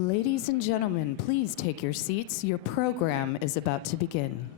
Ladies and gentlemen, please take your seats. Your program is about to begin.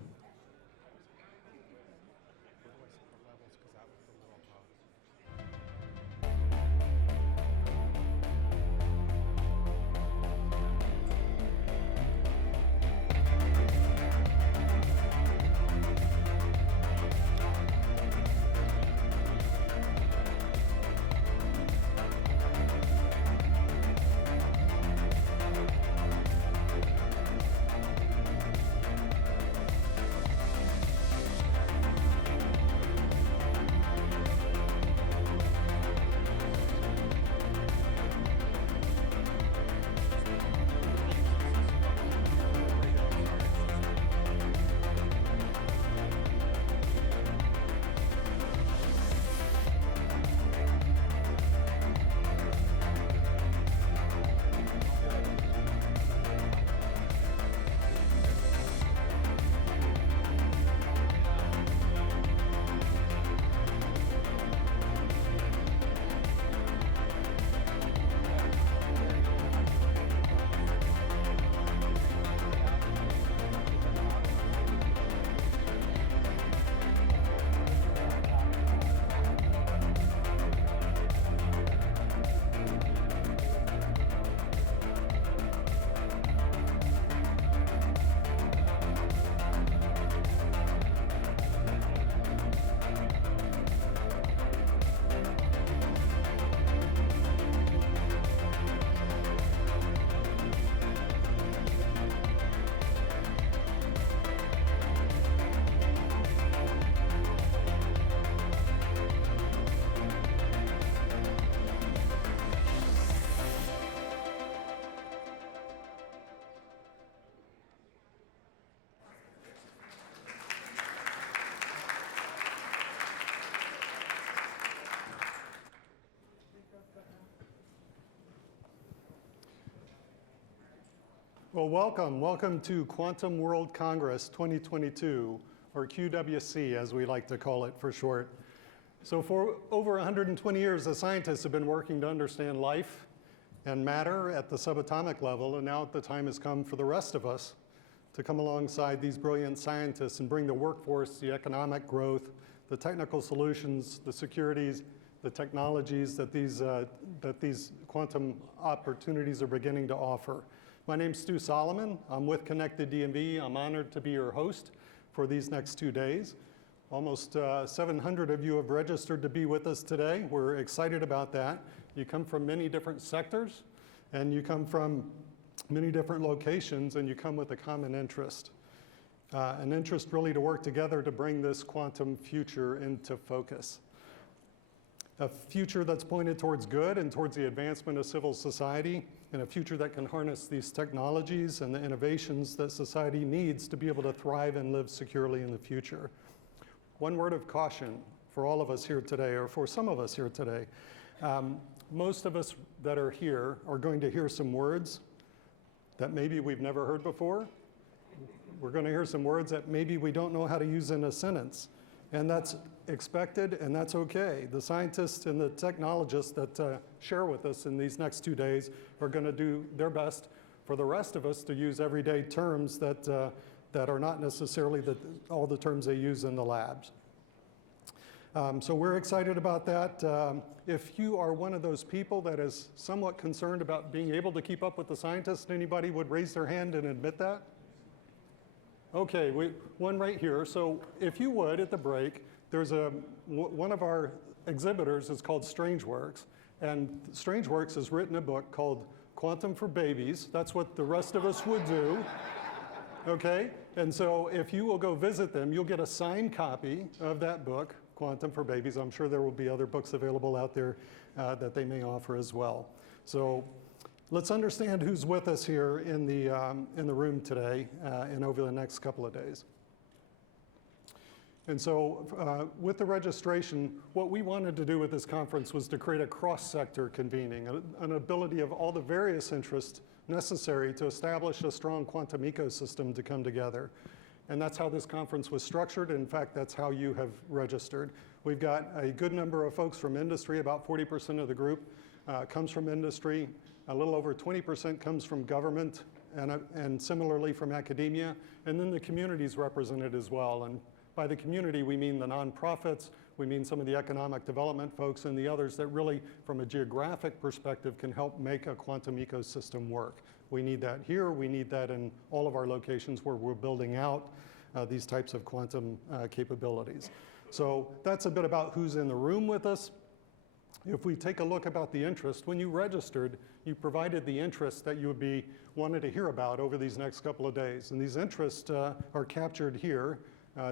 Well, welcome to Quantum World Congress 2022, or QWC as we like to call it for short. So for over 120 years, the scientists have been working to understand life and matter at the subatomic level, and now the time has come for the rest of us to come alongside these brilliant scientists and bring the workforce, the economic growth, the technical solutions, the securities, the technologies that these quantum opportunities are beginning to offer. My name's Stu Solomon. I'm with Connected DMV. I'm honored to be your host for these next 2 days. Almost 700 of you have registered to be with us today. We're excited about that. You come from many different sectors, and you come from many different locations, and you come with a common interest. An interest really to work together to bring this quantum future into focus. A future that's pointed towards good and towards the advancement of civil society, and a future that can harness these technologies and the innovations that society needs to be able to thrive and live securely in the future. One word of caution for all of us here today, or for some of us here today. Most of us that are here are going to hear some words that maybe we've never heard before. We're going to hear some words that maybe we don't know how to use in a sentence. And that's expected, and that's okay. The scientists and the technologists that share with us in these next 2 days are going to do their best for the rest of us to use everyday terms that are not necessarily all the terms they use in the labs. So we're excited about that. If you are one of those people that is somewhat concerned about being able to keep up with the scientists, anybody would raise their hand and admit that? Okay, one right here. So if you would, at the break, there's one of our exhibitors is called Strangeworks, and Strangeworks has written a book called Quantum for Babies. That's what the rest of us would do, okay? And so if you will go visit them, you'll get a signed copy of that book, Quantum for Babies. I'm sure there will be other books available out there that they may offer as well. So let's understand who's with us here in the room today and over the next couple of days. And so with the registration, what we wanted to do with this conference was to create a cross-sector convening, an ability of all the various interests necessary to establish a strong quantum ecosystem to come together. And that's how this conference was structured. In fact, that's how you have registered. We've got a good number of folks from industry, about 40% of the group, comes from industry. A little over 20% comes from government, and similarly from academia. And then the community is represented as well. And by the community, we mean the nonprofits, we mean some of the economic development folks, and the others that really, from a geographic perspective, can help make a quantum ecosystem work. We need that here. We need that in all of our locations where we're building out these types of quantum capabilities. So that's a bit about who's in the room with us. If we take a look about the interest, when you registered, you provided the interest that you would be wanted to hear about over these next couple of days. And these interests are captured here.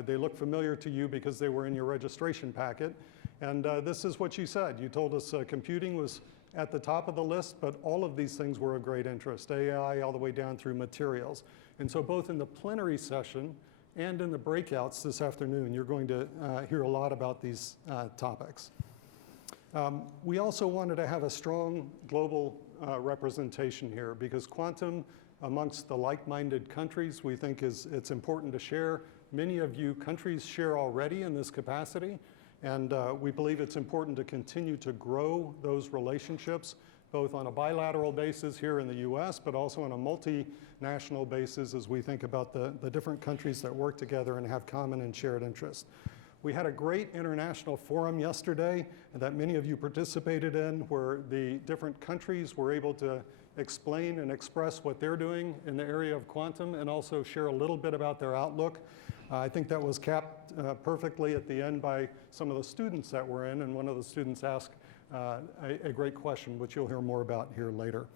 They look familiar to you because they were in your registration packet. And this is what you said. You told us computing was at the top of the list, but all of these things were of great interest, AI all the way down through materials. And so both in the plenary session and in the breakouts this afternoon, you're going to hear a lot about these topics. We also wanted to have a strong global representation here because quantum amongst the like-minded countries we think it's important to share. Many of you countries share already in this capacity, and we believe it's important to continue to grow those relationships, both on a bilateral basis here in the US, but also on a multinational basis as we think about the different countries that work together and have common and shared interests. We had a great international forum yesterday that many of you participated in, where the different countries were able to explain and express what they're doing in the area of quantum and also share a little bit about their outlook. I think that was capped perfectly at the end by some of the students that were in, and one of the students asked a great question, which you'll hear more about here later.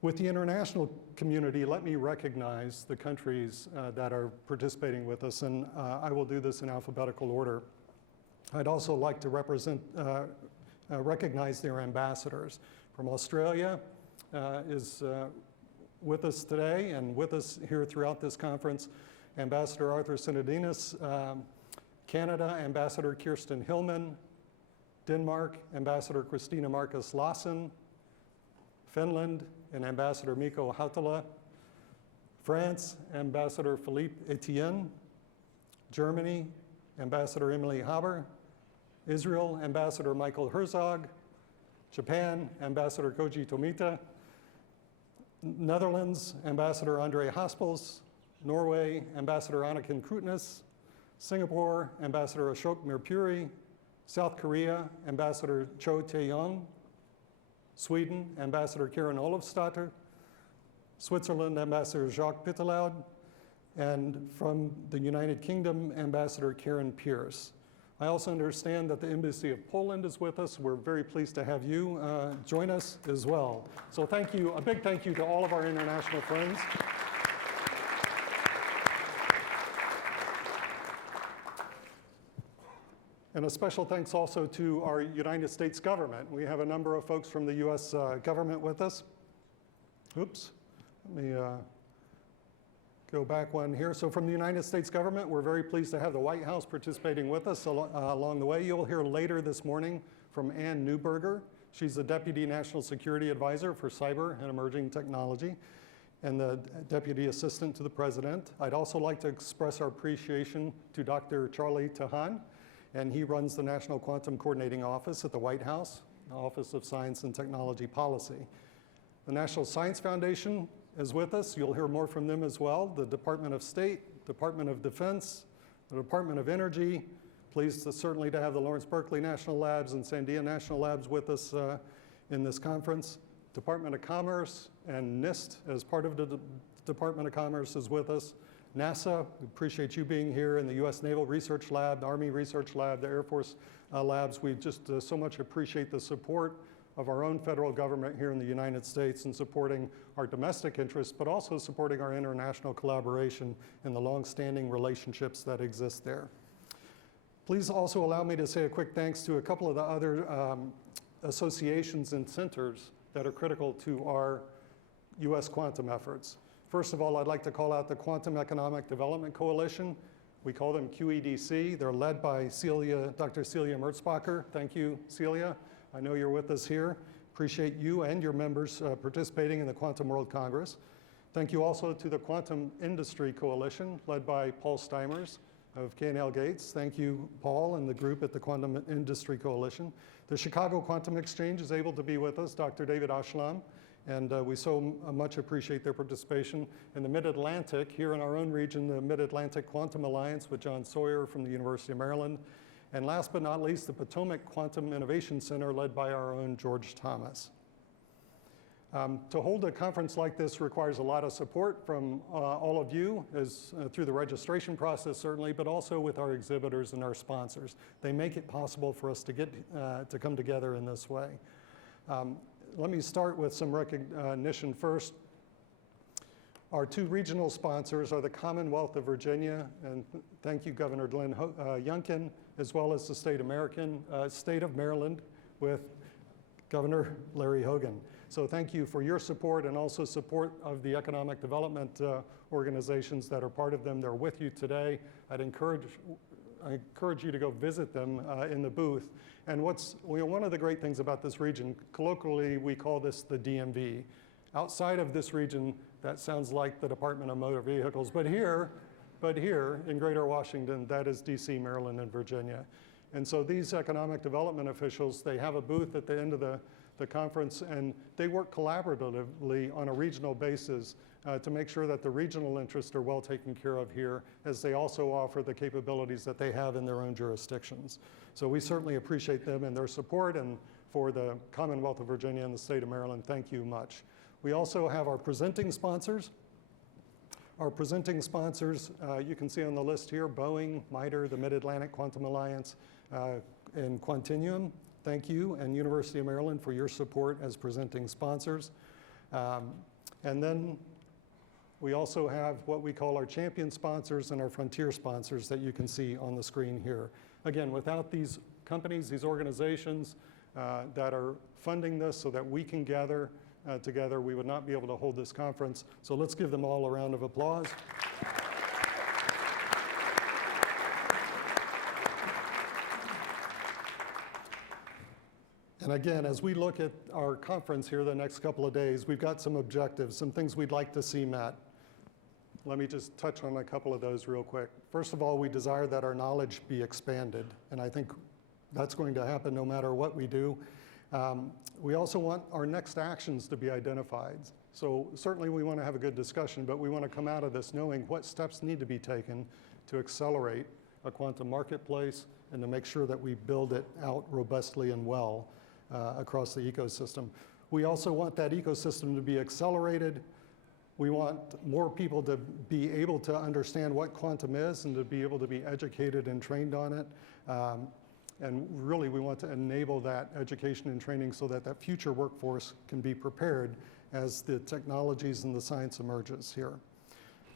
With the international community, let me recognize the countries that are participating with us, and I will do this in alphabetical order. I'd also like to recognize their ambassadors. From Australia is with us today and with us here throughout this conference, Ambassador Arthur Sinodinos, Canada, Ambassador Kirsten Hillman, Denmark, Ambassador Christina Marcus Lassen, Finland, and Ambassador Mikko Hautala, France, Ambassador Philippe Etienne, Germany, Ambassador Emily Haber, Israel, Ambassador Michael Herzog, Japan, Ambassador Koji Tomita, Netherlands, Ambassador Andre Haspels, Norway, Ambassador Anniken Krutnes, Singapore, Ambassador Ashok Mirpuri, South Korea, Ambassador Cho Tae-yong, Sweden, Ambassador Karen Olofsdatter, Switzerland, Ambassador Jacques Pittelaud, and from the United Kingdom, Ambassador Karen Pierce. I also understand that the Embassy of Poland is with us. We're very pleased to have you join us as well. So thank you, a big thank you to all of our international friends. And a special thanks also to our United States government. We have a number of folks from the US government with us. Oops, let me go back one here. So from the United States government, we're very pleased to have the White House participating with us along the way. You'll hear later this morning from Ann Neuberger. She's the Deputy National Security Advisor for Cyber and Emerging Technology and the Deputy Assistant to the President. I'd also like to express our appreciation to Dr. Charlie Tahan, and he runs the National Quantum Coordinating Office at the White House, the Office of Science and Technology Policy. The National Science Foundation is with us. You'll hear more from them as well. The Department of State, Department of Defense, the Department of Energy. Pleased certainly to have the Lawrence Berkeley National Labs and Sandia National Labs with us in this conference. Department of Commerce and NIST as part of the Department of Commerce is with us. NASA, we appreciate you being here, and the U.S. Naval Research Lab, the Army Research Lab, the Air Force labs. We just so much appreciate the support of our own federal government here in the United States in supporting our domestic interests, but also supporting our international collaboration and the long-standing relationships that exist there. Please also allow me to say a quick thanks to a couple of the other associations and centers that are critical to our U.S. quantum efforts. First of all, I'd like to call out the Quantum Economic Development Coalition. We call them QEDC. They're led by Dr. Celia Merzbacher. Thank you, Celia. I know you're with us here. Appreciate you and your members participating in the Quantum World Congress. Thank you also to the Quantum Industry Coalition, led by Paul Steimers, of K&L Gates. Thank you, Paul, and the group at the Quantum Industry Coalition. The Chicago Quantum Exchange is able to be with us, Dr. David Ashlam, and we so much appreciate their participation. In the Mid-Atlantic, here in our own region, the Mid-Atlantic Quantum Alliance with John Sawyer from the University of Maryland. And last but not least, the Potomac Quantum Innovation Center led by our own George Thomas. To hold a conference like this requires a lot of support from all of you through the registration process certainly, but also with our exhibitors and our sponsors. They make it possible for us to get to come together in this way. Let me start with some recognition first. Our two regional sponsors are the Commonwealth of Virginia, and thank you, Governor Glenn Youngkin, as well as the state of Maryland with Governor Larry Hogan. So thank you for your support and also support of the economic development organizations that are part of them. They're with you today. I encourage you to go visit them in the booth. And one of the great things about this region, colloquially we call this the DMV. Outside of this region, that sounds like the Department of Motor Vehicles, but here in Greater Washington, that is DC, Maryland, and Virginia. And so these economic development officials, they have a booth at the end of the conference, and they work collaboratively on a regional basis to make sure that the regional interests are well taken care of here, as they also offer the capabilities that they have in their own jurisdictions. So we certainly appreciate them and their support, and for the Commonwealth of Virginia and the state of Maryland, thank you much. We also have our presenting sponsors. Our presenting sponsors, you can see on the list here, Boeing, MITRE, the Mid-Atlantic Quantum Alliance, and Quantinuum. Thank you, and University of Maryland for your support as presenting sponsors. And then we also have what we call our champion sponsors and our frontier sponsors that you can see on the screen here. Again, without these companies, these organizations that are funding this so that we can gather together, we would not be able to hold this conference. So let's give them all a round of applause. And again, as we look at our conference here the next couple of days, we've got some objectives, some things we'd like to see met. Let me just touch on a couple of those real quick. First of all, we desire that our knowledge be expanded, and I think that's going to happen no matter what we do. We also want our next actions to be identified. So certainly we want to have a good discussion, but we want to come out of this knowing what steps need to be taken to accelerate a quantum marketplace and to make sure that we build it out robustly and well across the ecosystem. We also want that ecosystem to be accelerated. We want more people to be able to understand what quantum is and to be able to be educated and trained on it. And really, we want to enable that education and training so that that future workforce can be prepared as the technologies and the science emerges here.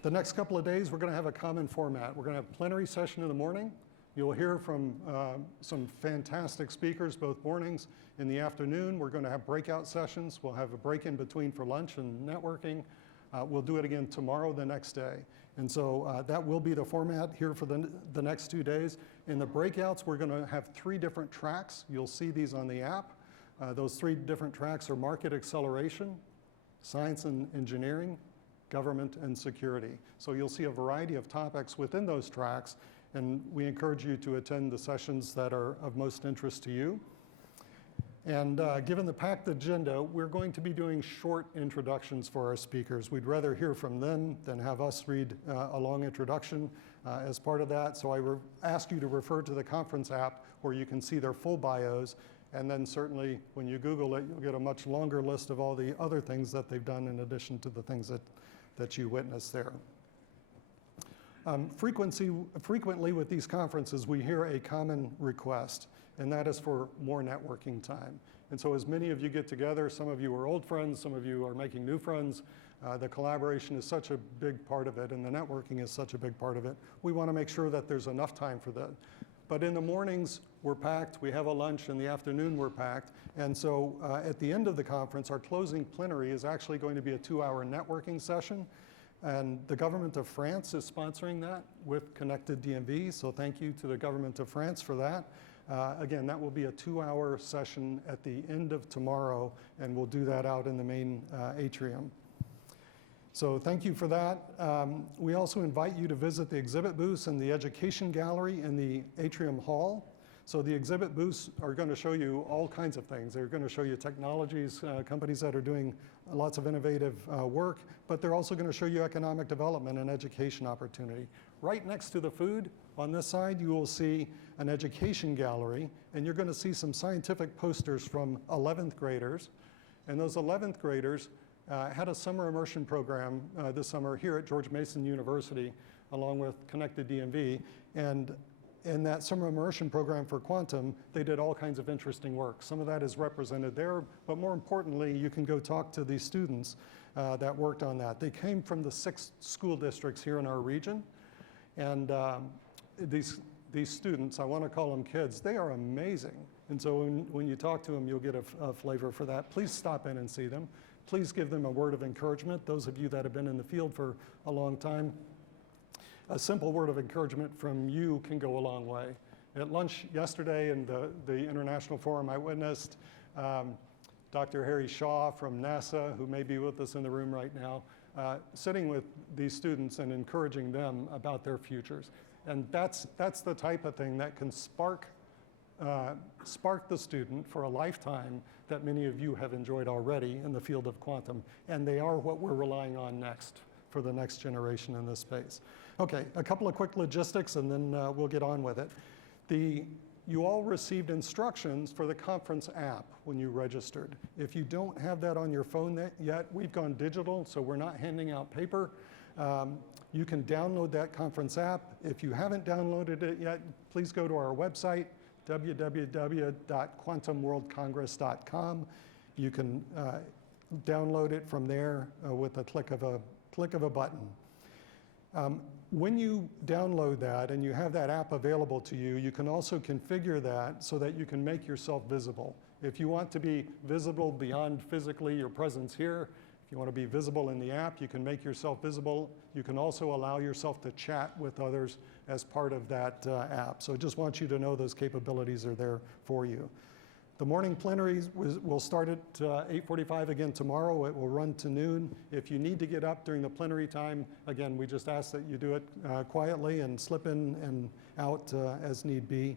The next couple of days, we're going to have a common format. We're going to have a plenary session in the morning. You'll hear from some fantastic speakers both mornings. In the afternoon, we're going to have breakout sessions. We'll have a break in between for lunch and networking. We'll do it again tomorrow, the next day. And so that will be the format here for the next 2 days. In the breakouts, we're going to have 3 different tracks. You'll see these on the app. Those 3 different tracks are market acceleration, science and engineering, government and security. So you'll see a variety of topics within those tracks, and we encourage you to attend the sessions that are of most interest to you. And given the packed agenda, we're going to be doing short introductions for our speakers. We'd rather hear from them than have us read a long introduction as part of that. So I ask you to refer to the conference app where you can see their full bios. And then certainly when you Google it, you'll get a much longer list of all the other things that they've done in addition to the things that you witnessed there. Frequently with these conferences, we hear a common request, and that is for more networking time. And so as many of you get together, some of you are old friends, some of you are making new friends, the collaboration is such a big part of it, and the networking is such a big part of it. We want to make sure that there's enough time for that. But in the mornings, we're packed. We have a lunch. In the afternoon, we're packed. And so at the end of the conference, our closing plenary is actually going to be a 2-hour networking session. And the government of France is sponsoring that with Connected DMV. So thank you to the government of France for that. Again, that will be a 2-hour session at the end of tomorrow, and we'll do that out in the main atrium. So thank you for that. We also invite you to visit the exhibit booths and the education gallery in the atrium hall. So the exhibit booths are going to show you all kinds of things. They're going to show you technologies, companies that are doing lots of innovative work, but they're also going to show you economic development and education opportunity. Right next to the food, on this side, you will see an education gallery, and you're going to see some scientific posters from 11th graders. And those 11th graders had a summer immersion program this summer here at George Mason University, along with Connected DMV. And in that summer immersion program for quantum, they did all kinds of interesting work. Some of that is represented there, but more importantly, you can go talk to these students that worked on that. They came from the 6 school districts here in our region. And these students, I want to call them kids, they are amazing. And so when you talk to them, you'll get a flavor for that. Please stop in and see them. Please give them a word of encouragement. Those of you that have been in the field for a long time, a simple word of encouragement from you can go a long way. At lunch yesterday in the International Forum, I witnessed Dr. Harry Shaw from NASA, who may be with us in the room right now, sitting with these students and encouraging them about their futures. And that's the type of thing that can spark the student for a lifetime that many of you have enjoyed already in the field of quantum. And they are what we're relying on next for the next generation in this space. Okay, a couple of quick logistics and then we'll get on with it. You all received instructions for the conference app when you registered. If you don't have that on your phone yet, we've gone digital, so we're not handing out paper. You can download that conference app. If you haven't downloaded it yet, please go to our website, www.quantumworldcongress.com. You can download it from there with a click of a button. When you download that and you have that app available to you, you can also configure that so that you can make yourself visible. If you want to be visible beyond physically your presence here, if you want to be visible in the app, you can make yourself visible. You can also allow yourself to chat with others as part of that app. So I just want you to know those capabilities are there for you. The morning plenaries will start at 8:45 again tomorrow. It will run to noon. If you need to get up during the plenary time, again, we just ask that you do it quietly and slip in and out as need be.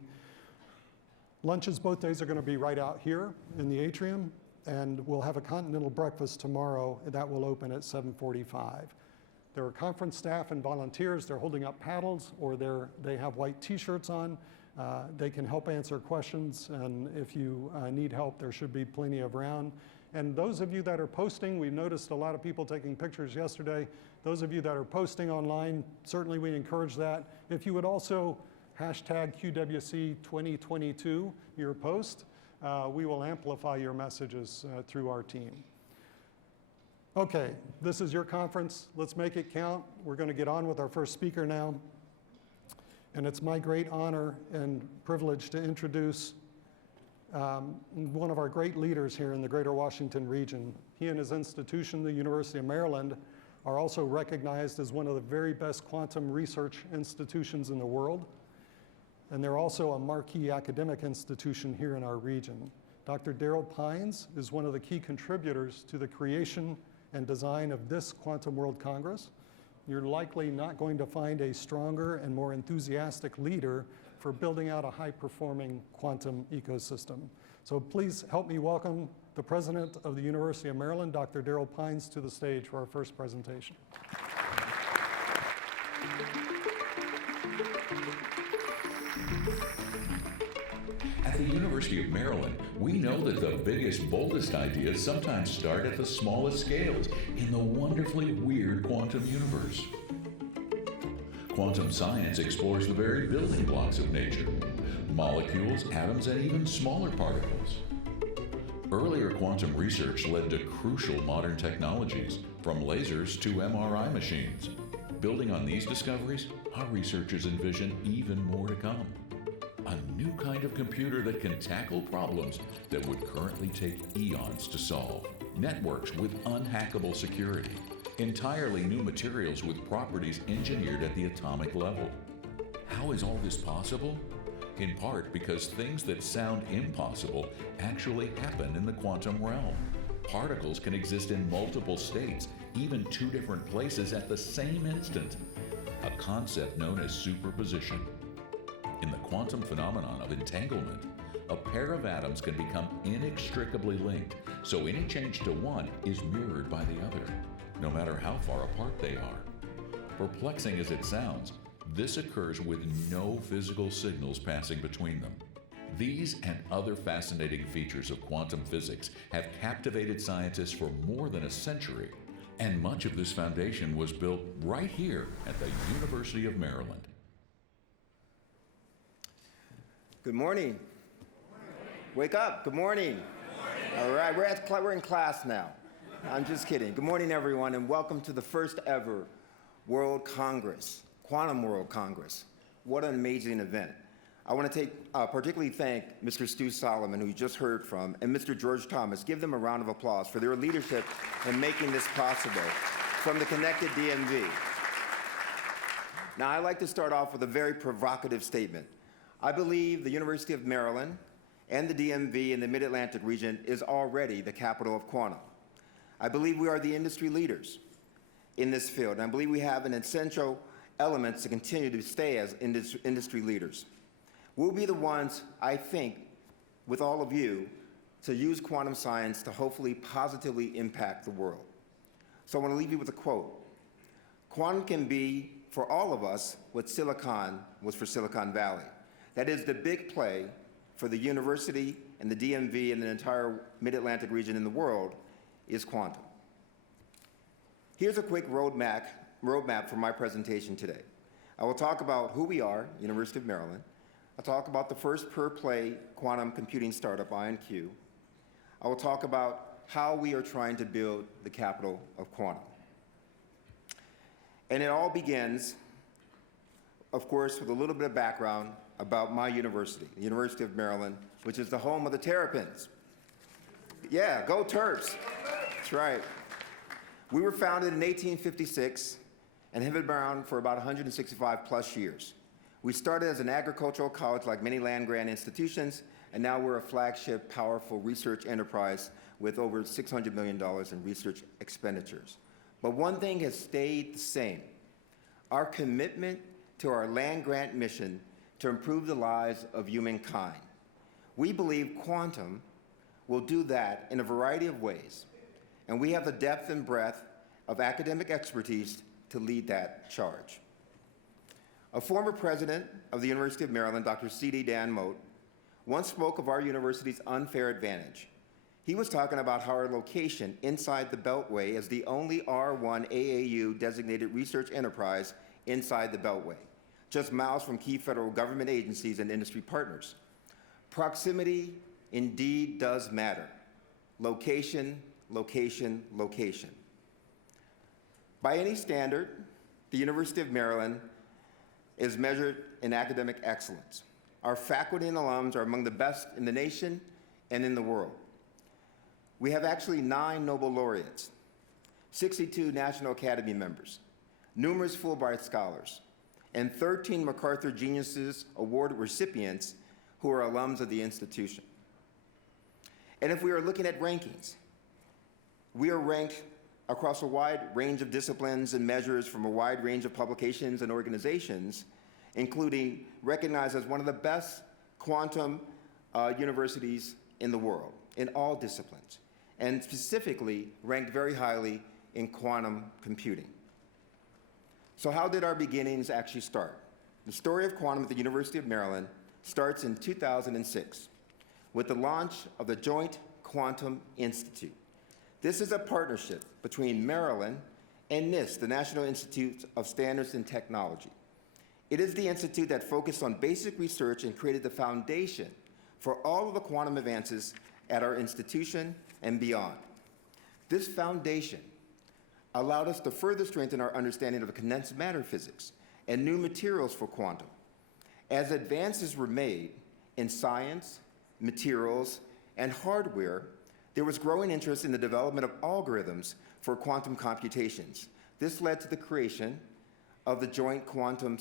Lunches both days are going to be right out here in the atrium, and we'll have a continental breakfast tomorrow that will open at 7:45. There are conference staff and volunteers. They're holding up paddles or they have white t-shirts on. They can help answer questions, and if you need help, there should be plenty around. And those of you that are posting, we noticed a lot of people taking pictures yesterday. Those of you that are posting online, certainly we encourage that. If you would also hashtag QWC 2022 your post, we will amplify your messages through our team. Okay, this is your conference. Let's make it count. We're going to get on with our first speaker now. And it's my great honor and privilege to introduce one of our great leaders here in the Greater Washington region. He and his institution, the University of Maryland, are also recognized as one of the very best quantum research institutions in the world. And they're also a marquee academic institution here in our region. Dr. Darryll Pines is one of the key contributors to the creation and design of this Quantum World Congress. You're likely not going to find a stronger and more enthusiastic leader for building out a high-performing quantum ecosystem. So please help me welcome the president of the University of Maryland, Dr. Darryll Pines, to the stage for our first presentation. At the University of Maryland, we know that the biggest, boldest ideas sometimes start at the smallest scales in the wonderfully weird quantum universe. Quantum science explores the very building blocks of nature, molecules, atoms, and even smaller particles. Earlier quantum research led to crucial modern technologies, from lasers to MRI machines. Building on these discoveries, our researchers envision even more to come. A new kind of computer that can tackle problems that would currently take eons to solve. Networks with unhackable security. Entirely new materials with properties engineered at the atomic level. How is all this possible? In part because things that sound impossible actually happen in the quantum realm. Particles can exist in multiple states, even two different places at the same instant, a concept known as superposition. In the quantum phenomenon of entanglement, a pair of atoms can become inextricably linked, so any change to one is mirrored by the other, no matter how far apart they are. Perplexing as it sounds, this occurs with no physical signals passing between them. These and other fascinating features of quantum physics have captivated scientists for more than a century, and much of this foundation was built right here at the University of Maryland. Good morning. Wake up. Good morning. All right, we're in class now. I'm just kidding. Good morning, everyone, and welcome to the first ever World Congress, Quantum World Congress. What an amazing event. I want to particularly thank Mr. Stu Solomon, who you just heard from, and Mr. George Thomas. Give them a round of applause for their leadership in making this possible from the Connected DMV. Now, I'd like to start off with a very provocative statement. I believe the University of Maryland and the DMV in the Mid-Atlantic region is already the capital of quantum. I believe we are the industry leaders in this field, and I believe we have an essential elements to continue to stay as industry leaders. We'll be the ones, I think, with all of you, to use quantum science to hopefully positively impact the world. So I want to leave you with a quote. Quantum can be, for all of us, what Silicon was for Silicon Valley. That is the big play for the university and the DMV and the entire Mid-Atlantic region in the world is quantum. Here's a quick roadmap for my presentation today. I will talk about who we are, University of Maryland. I'll talk about the first pure-play quantum computing startup, IonQ. I will talk about how we are trying to build the capital of quantum. And it all begins, of course, with a little bit of background about my university, the University of Maryland, which is the home of the Terrapins. Yeah, go Terps. That's right. We were founded in 1856 and have been around for about 165 plus years. We started as an agricultural college like many land-grant institutions, and now we're a flagship, powerful research enterprise with over $600 million in research expenditures. But one thing has stayed the same: our commitment to our land-grant mission to improve the lives of humankind. We believe quantum will do that in a variety of ways, and we have the depth and breadth of academic expertise to lead that charge. A former president of the University of Maryland, Dr. C.D. Dan Moat, once spoke of our university's unfair advantage. He was talking about how our location inside the Beltway is the only R1 AAU designated research enterprise inside the Beltway, just miles from key federal government agencies and industry partners. Proximity indeed does matter. Location, location, location. By any standard, the University of Maryland is measured in academic excellence. Our faculty and alums are among the best in the nation and in the world. We have actually 9 Nobel laureates, 62 National Academy members, numerous Fulbright scholars, and 13 MacArthur Geniuses Award recipients who are alums of the institution. And if we are looking at rankings, we are ranked across a wide range of disciplines and measures from a wide range of publications and organizations, including recognized as one of the best quantum universities in the world, in all disciplines, and specifically ranked very highly in quantum computing. So how did our beginnings actually start? The story of quantum at the University of Maryland starts in 2006 with the launch of the Joint Quantum Institute. This is a partnership between Maryland and NIST, the National Institute of Standards and Technology. It is the institute that focused on basic research and created the foundation for all of the quantum advances at our institution and beyond. This foundation allowed us to further strengthen our understanding of condensed matter physics and new materials for quantum. As advances were made in science, materials, and hardware, there was growing interest in the development of algorithms for quantum computations. This led to the creation of the Joint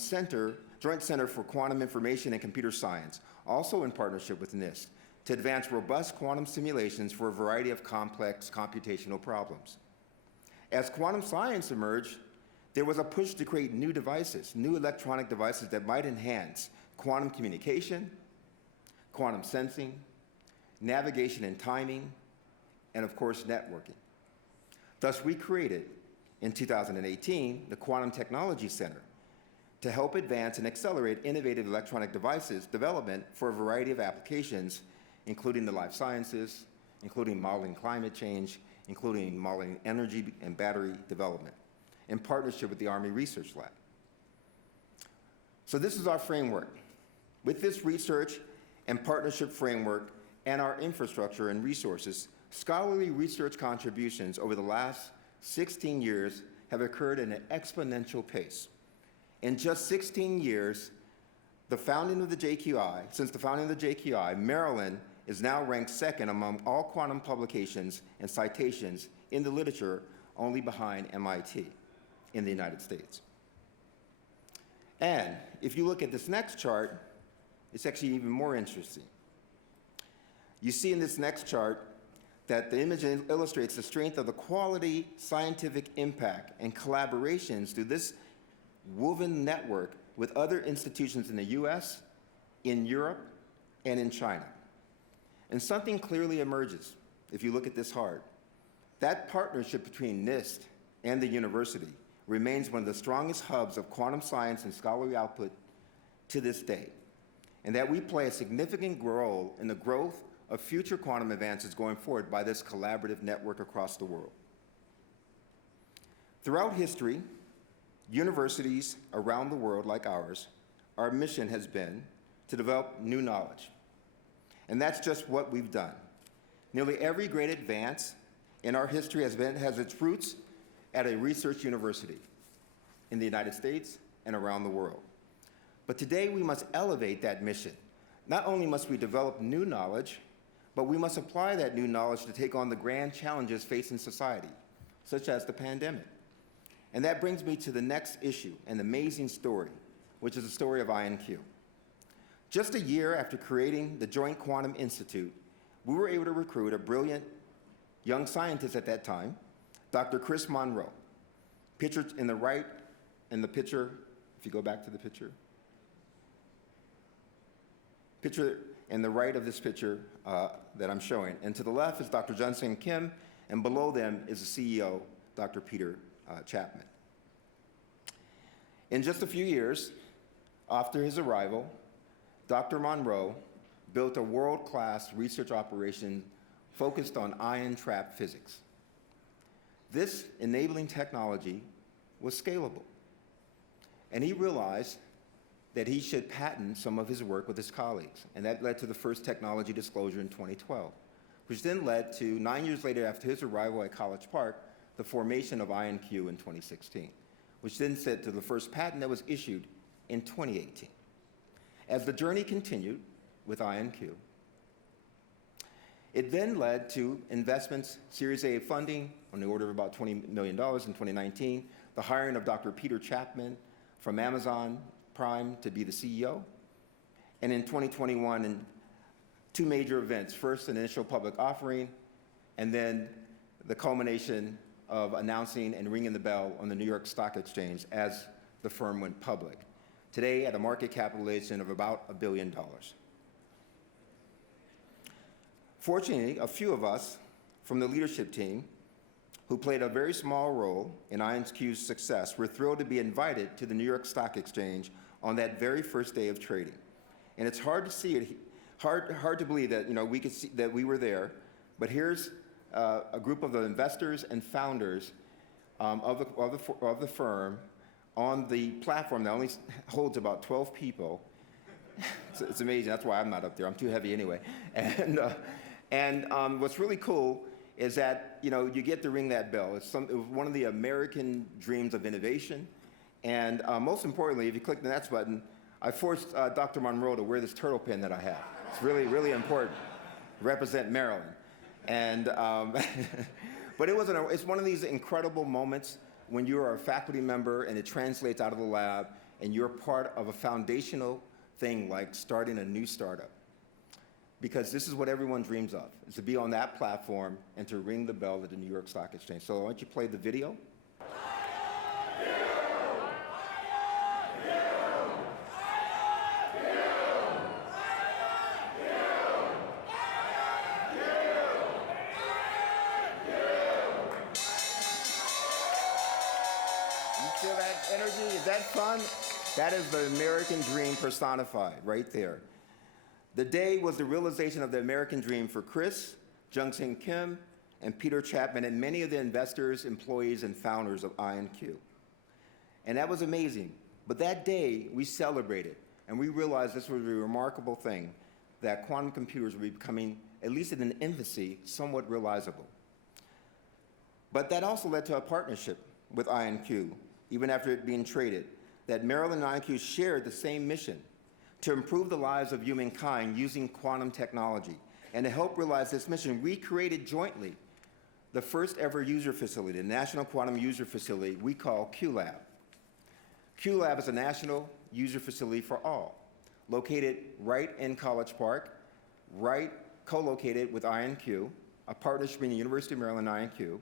Center for Quantum Information and Computer Science, also in partnership with NIST, to advance robust quantum simulations for a variety of complex computational problems. As quantum science emerged, there was a push to create new devices, new electronic devices that might enhance quantum communication, quantum sensing, navigation and timing, and of course, networking. Thus, we created, in 2018, the Quantum Technology Center to help advance and accelerate innovative electronic devices development for a variety of applications, including the life sciences, including modeling climate change, including modeling energy and battery development, in partnership with the Army Research Lab. So this is our framework. With this research and partnership framework and our infrastructure and resources, scholarly research contributions over the last 16 years have occurred at an exponential pace. In just 16 years, since the founding of the JQI, Maryland is now ranked second among all quantum publications and citations in the literature, only behind MIT in the United States. And if you look at this next chart, it's actually even more interesting. You see in this next chart that the image illustrates the strength of the quality, scientific impact, and collaborations through this woven network with other institutions in the US, in Europe, and in China. And something clearly emerges if you look at this hard. That partnership between NIST and the university remains one of the strongest hubs of quantum science and scholarly output to this day, and that we play a significant role in the growth of future quantum advances going forward by this collaborative network across the world. Throughout history, universities around the world like ours, our mission has been to develop new knowledge. And that's just what we've done. Nearly every great advance in our history has its roots at a research university in the United States and around the world. But today we must elevate that mission. Not only must we develop new knowledge, but we must apply that new knowledge to take on the grand challenges facing society, such as the pandemic. And that brings me to the next issue, an amazing story, which is the story of INQ. Just a year after creating the Joint Quantum Institute, we were able to recruit a brilliant young scientist at that time, Dr. Chris Monroe. Pictured in the right, in the picture, if you go back to the picture in the right of this picture that I'm showing. And to the left is Dr. Jun-Sung Kim, and below them is the CEO, Dr. Peter Chapman. In just a few years after his arrival, Dr. Monroe built a world-class research operation focused on ion trap physics. This enabling technology was scalable, and he realized that he should patent some of his work with his colleagues, and that led to the first technology disclosure in 2012, which then led to, 9 years later after his arrival at College Park, the formation of INQ in 2016, which then led to the first patent that was issued in 2018. As the journey continued with INQ, it then led to investments, Series A funding on the order of about $20 million in 2019, the hiring of Dr. Peter Chapman from Amazon Prime to be the CEO, and in 2021, in two major events. First, an initial public offering, and then the culmination of announcing and ringing the bell on the New York Stock Exchange as the firm went public. Today, at a market capitalization of about $1 billion. Fortunately, a few of us from the leadership team who played a very small role in INQ's success were thrilled to be invited to the New York Stock Exchange on that very first day of trading. And it's hard to see it, hard to believe that we could see that we were there, but here's a group of the investors and founders of the firm on the platform that only holds about 12 people. It's amazing. That's why I'm not up there. I'm too heavy anyway. And what's really cool is that you get to ring that bell. It was one of the American dreams of innovation. And most importantly, if you click the next button, I forced Dr. Monroe to wear this turtle pin that I have. It's really, really important. Represent Maryland. And but it's one of these incredible moments when you are a faculty member and it translates out of the lab and you're part of a foundational thing like starting a new startup. because this is what everyone dreams of, is to be on that platform and to ring the bell at the New York Stock Exchange. So why don't you play the video? You feel that energy? Is that fun? That is the American dream personified right there. The day was the realization of the American dream for Chris, Jung-Sing Kim, and Peter Chapman, and many of the investors, employees, and founders of IonQ. And that was amazing. But that day, we celebrated, and we realized this was a remarkable thing, that quantum computers were becoming, at least in an infancy, somewhat realizable. But that also led to a partnership with IonQ, even after it being traded, that Maryland and IonQ shared the same mission, to improve the lives of humankind using quantum technology. And to help realize this mission, we created jointly the first ever user facility, the National Quantum User Facility we call QLab. QLab is a national user facility for all, located right in College Park, right co-located with IonQ, a partnership between the University of Maryland and IonQ.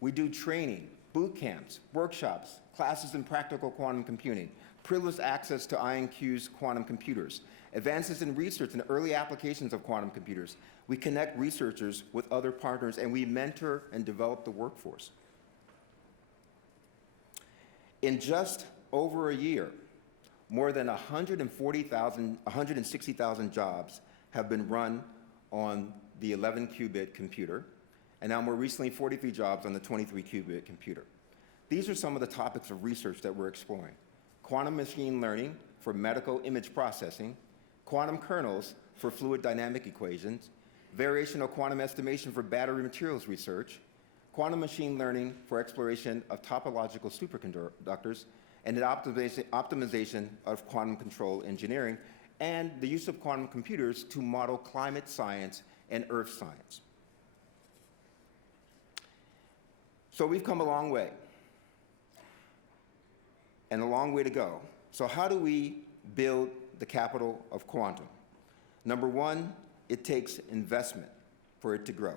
We do training, boot camps, workshops, classes in practical quantum computing, privileged access to IonQ's quantum computers, advances in research and early applications of quantum computers. We connect researchers with other partners, and we mentor and develop the workforce. In just over a year, more than 160,000 jobs have been run on the 11-qubit computer, and now more recently 43 jobs on the 23-qubit computer. These are some of the topics of research that we're exploring. Quantum machine learning for medical image processing, quantum kernels for fluid dynamic equations, variational quantum estimation for battery materials research, quantum machine learning for exploration of topological superconductors, and the optimization of quantum control engineering, and the use of quantum computers to model climate science and earth science. So we've come a long way, and a long way to go. So how do we build the capital of quantum? Number one, it takes investment for it to grow.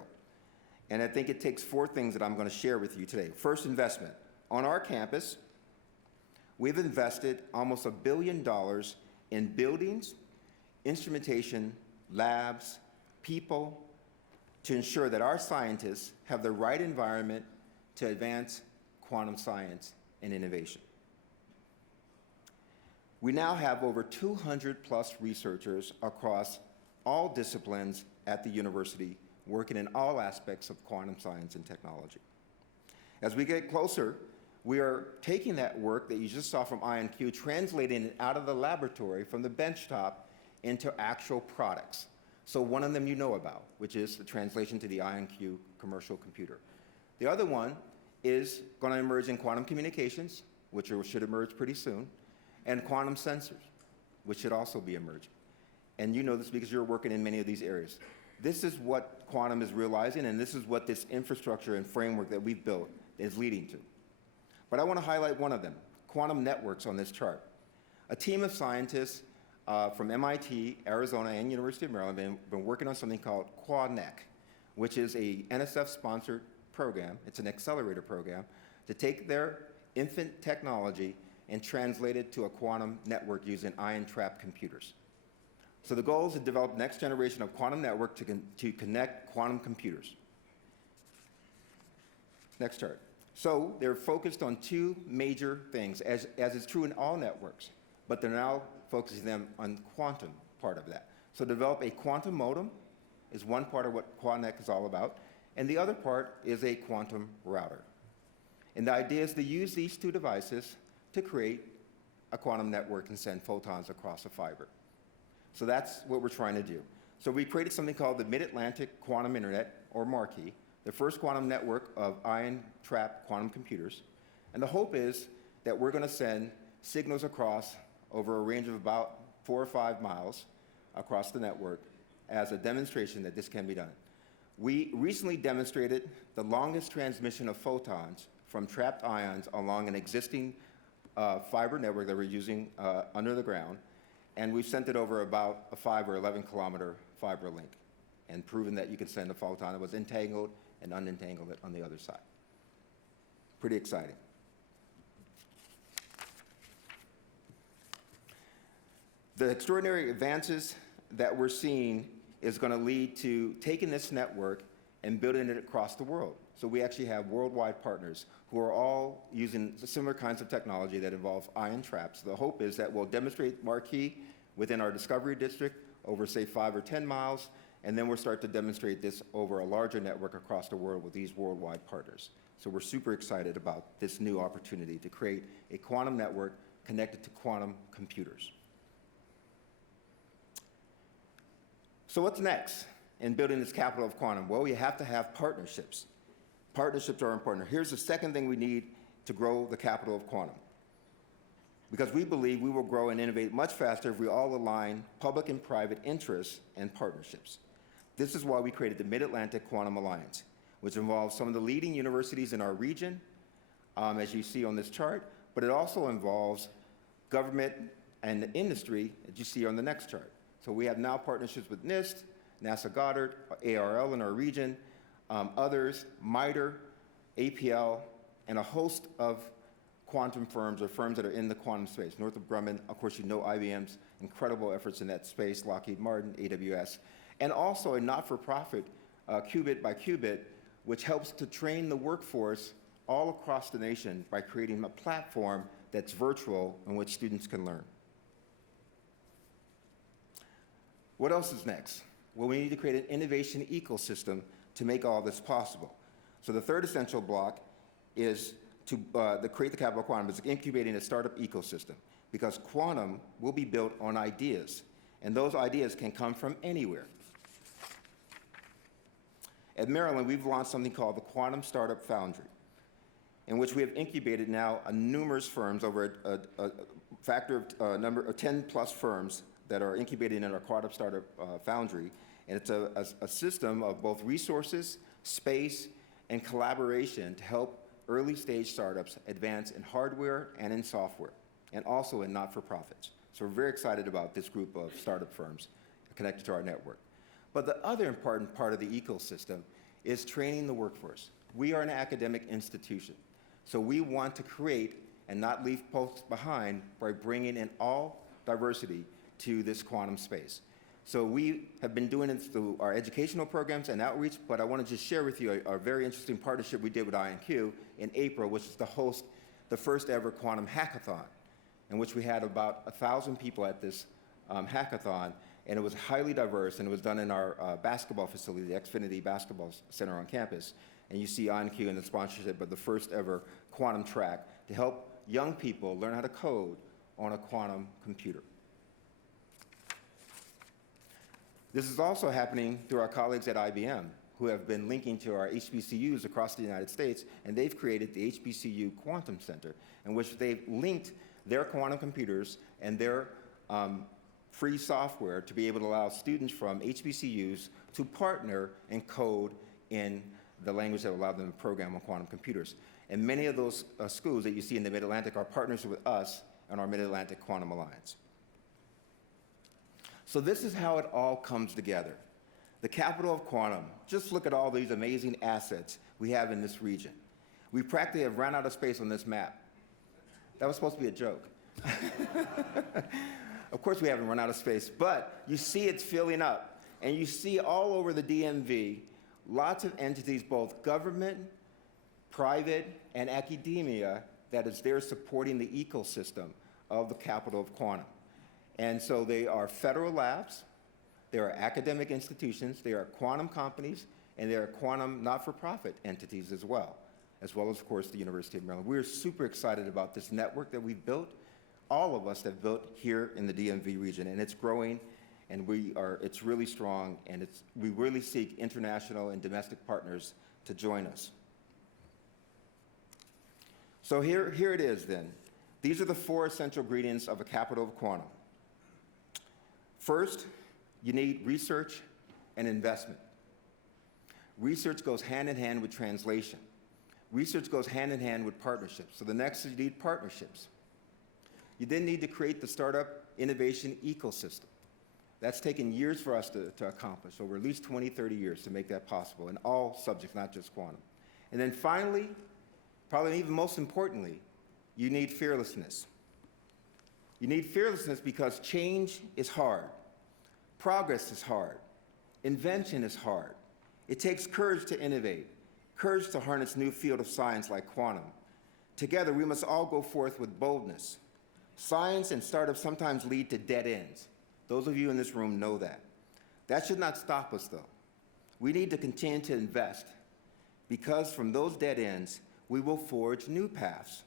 And I think it takes four things that I'm going to share with you today. First, investment. On our campus, we've invested almost $1 billion in buildings, instrumentation, labs, people, to ensure that our scientists have the right environment to advance quantum science and innovation. We now have over 200 plus researchers across all disciplines at the university, working in all aspects of quantum science and technology. As we get closer, we are taking that work that you just saw from IonQ, translating it out of the laboratory from the benchtop into actual products. So one of them you know about, which is the translation to the IonQ commercial computer. The other one is going to emerge in quantum communications, which should emerge pretty soon, and quantum sensors, which should also be emerging. And you know this because you're working in many of these areas. This is what quantum is realizing, and this is what this infrastructure and framework that we've built is leading to. But I want to highlight one of them, quantum networks on this chart. A team of scientists from MIT, Arizona, and University of Maryland have been working on something called QuadNEC, which is a NSF-sponsored program. It's an accelerator program to take their infant technology and translate it to a quantum network using ion trap computers. So the goal is to develop the next generation of quantum network to connect quantum computers. Next chart. So they're focused on two major things, as is true in all networks, but they're now focusing them on quantum part of that. So develop a quantum modem is one part of what QuadNEC is all about, and the other part is a quantum router. And the idea is to use these two devices to create a quantum network and send photons across a fiber. So that's what we're trying to do. So we created something called the Mid-Atlantic Quantum Internet, or MARQUI, the first quantum network of ion-trapped quantum computers. And the hope is that we're going to send signals across over a range of about 4 or 5 miles across the network as a demonstration that this can be done. We recently demonstrated the longest transmission of photons from trapped ions along an existing fiber network that we're using under the ground, and we've sent it over about a 5 or 11 kilometer fiber link and proven that you could send a photon that was entangled and unentangled it on the other side. Pretty exciting. The extraordinary advances that we're seeing is going to lead to taking this network and building it across the world. So we actually have worldwide partners who are all using similar kinds of technology that involve ion traps. The hope is that we'll demonstrate marquee within our discovery district over, say, 5 or 10 miles, and then we'll start to demonstrate this over a larger network across the world with these worldwide partners. So we're super excited about this new opportunity to create a quantum network connected to quantum computers. So what's next in building this capital of quantum? Well, we have to have partnerships. Partnerships are important. Here's the second thing we need to grow the capital of quantum. Because we believe we will grow and innovate much faster if we all align public and private interests and partnerships. This is why we created the Mid-Atlantic Quantum Alliance, which involves some of the leading universities in our region, as you see on this chart, but it also involves government and industry, as you see on the next chart. So we have now partnerships with NIST, NASA Goddard, ARL in our region, others, MITRE, APL, and a host of quantum firms or firms that are in the quantum space. Northrop Grumman, of course, you know IBM's incredible efforts in that space, Lockheed Martin, AWS, and also a not-for-profit, Qubit by Qubit, which helps to train the workforce all across the nation by creating a platform that's virtual in which students can learn. What else is next? Well, we need to create an innovation ecosystem to make all this possible. So the third essential block is to create the capital of quantum, is incubating a startup ecosystem, because quantum will be built on ideas, and those ideas can come from anywhere. At Maryland, we've launched something called the Quantum Startup Foundry, in which we have incubated now numerous firms, over a factor of number of 10 plus firms that are incubated in our Quantum Startup Foundry. And it's a system of both resources, space, and collaboration to help early stage startups advance in hardware and in software, and also in not-for-profits. So we're very excited about this group of startup firms connected to our network. But the other important part of the ecosystem is training the workforce. We are an academic institution, so we want to create and not leave folks behind by bringing in all diversity to this quantum space. So we have been doing it through our educational programs and outreach, but I want to just share with you a very interesting partnership we did with INQ in April, which is to host the first ever quantum hackathon, in which we had about 1,000 people at this hackathon, and it was highly diverse, and it was done in our basketball facility, the Xfinity Basketball Center on campus. And you see INQ in the sponsorship of the first ever quantum track to help young people learn how to code on a quantum computer. This is also happening through our colleagues at IBM, who have been linking to our HBCUs across the United States, and they've created the HBCU Quantum Center, in which they've linked their quantum computers and their free software to be able to allow students from HBCUs to partner and code in the language that allow them to program on quantum computers. And many of those schools that you see in the Mid-Atlantic are partners with us and our Mid-Atlantic Quantum Alliance. So this is how it all comes together. The capital of quantum. Just look at all these amazing assets we have in this region. We practically have run out of space on this map. That was supposed to be a joke. Of course we haven't run out of space, but you see it's filling up. And you see all over the DMV, lots of entities, both government, private, and academia, that is there supporting the ecosystem of the capital of quantum. And so they are federal labs, they are academic institutions, they are quantum companies, and they are quantum not-for-profit entities as well, of course, the University of Maryland. We're super excited about this network that we've built, all of us have built here in the DMV region, and it's growing, and it's really strong, and we really seek international and domestic partners to join us. So here it is then. These are the 4 essential ingredients of a capital of quantum. First, you need research and investment. Research goes hand in hand with translation. Research goes hand in hand with partnerships. So the next is you need partnerships. You then need to create the startup innovation ecosystem. That's taken years for us to accomplish, over at least 20, 30 years to make that possible in all subjects, not just quantum. And then finally, probably even most importantly, you need fearlessness. You need fearlessness because change is hard. Progress is hard. Invention is hard. It takes courage to innovate, courage to harness new field of science like quantum. Together, we must all go forth with boldness. Science and startups sometimes lead to dead ends. Those of you in this room know that. That should not stop us, though. We need to continue to invest because from those dead ends, we will forge new paths.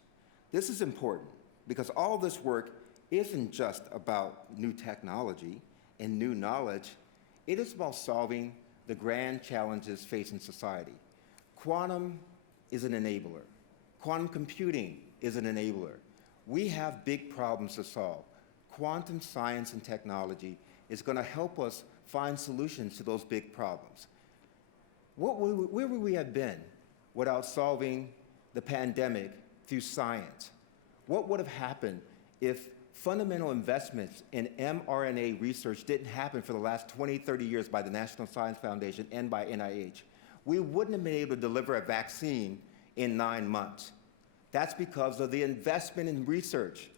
This is important because all this work isn't just about new technology and new knowledge. It is about solving the grand challenges facing society. Quantum is an enabler. Quantum computing is an enabler. We have big problems to solve. Quantum science and technology is going to help us find solutions to those big problems. Where would we have been without solving the pandemic through science? What would have happened if fundamental investments in mRNA research didn't happen for the last 20, 30 years by the National Science Foundation and by NIH? We wouldn't have been able to deliver a vaccine in 9 months. That's because of the investment in research.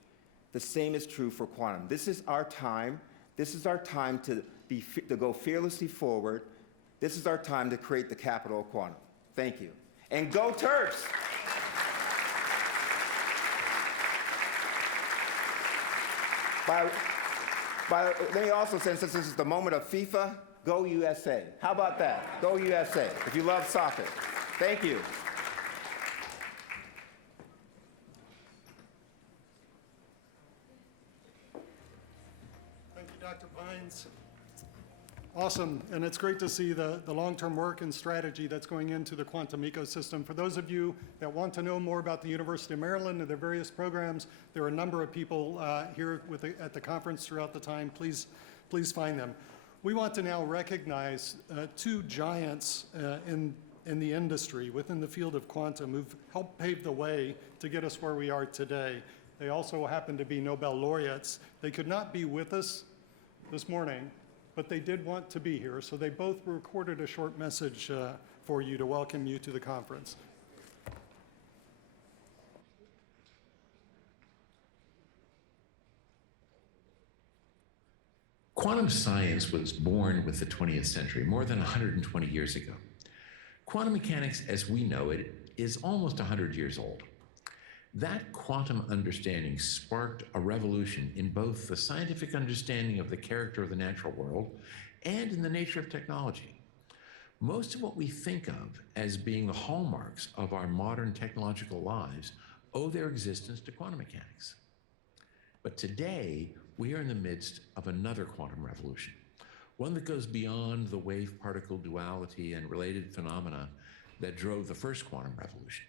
The same is true for quantum. This is our time. This is our time to go fearlessly forward. This is our time to create the capital of quantum. Thank you. And go Terps! Let me also say, since this is the moment of FIFA, go USA. How about that? Go USA, if you love soccer. Thank you. Thank you, Dr. Pines. Awesome, and it's great to see the long-term work and strategy that's going into the quantum ecosystem. For those of you that want to know more about the University of Maryland and their various programs, there are a number of people here at the conference throughout the time. Please find them. We want to now recognize two giants in the industry within the field of quantum who've helped pave the way to get us where we are today. They also happen to be Nobel laureates. They could not be with us this morning, but they did want to be here, so they both recorded a short message for you to welcome you to the conference. Quantum science was born with the 20th century, more than 120 years ago. Quantum mechanics, as we know it, is almost 100 years old. That quantum understanding sparked a revolution in both the scientific understanding of the character of the natural world and in the nature of technology. Most of what we think of as being the hallmarks of our modern technological lives owe their existence to quantum mechanics. But today, we are in the midst of another quantum revolution, one that goes beyond the wave-particle duality and related phenomena that drove the first quantum revolution.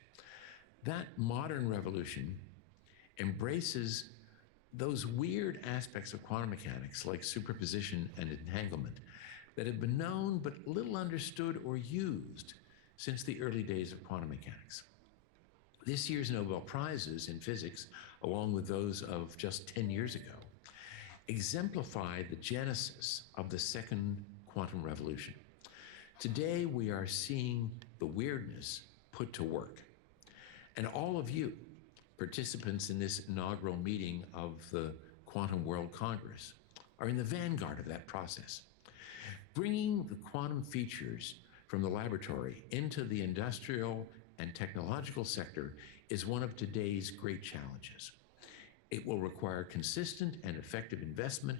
That modern revolution embraces those weird aspects of quantum mechanics like superposition and entanglement that have been known but little understood or used since the early days of quantum mechanics. This year's Nobel Prizes in physics, along with those of just 10 years ago, exemplify the genesis of the second quantum revolution. Today, we are seeing the weirdness put to work. And all of you, participants in this inaugural meeting of the Quantum World Congress, are in the vanguard of that process. Bringing the quantum features from the laboratory into the industrial and technological sector is one of today's great challenges. It will require consistent and effective investment.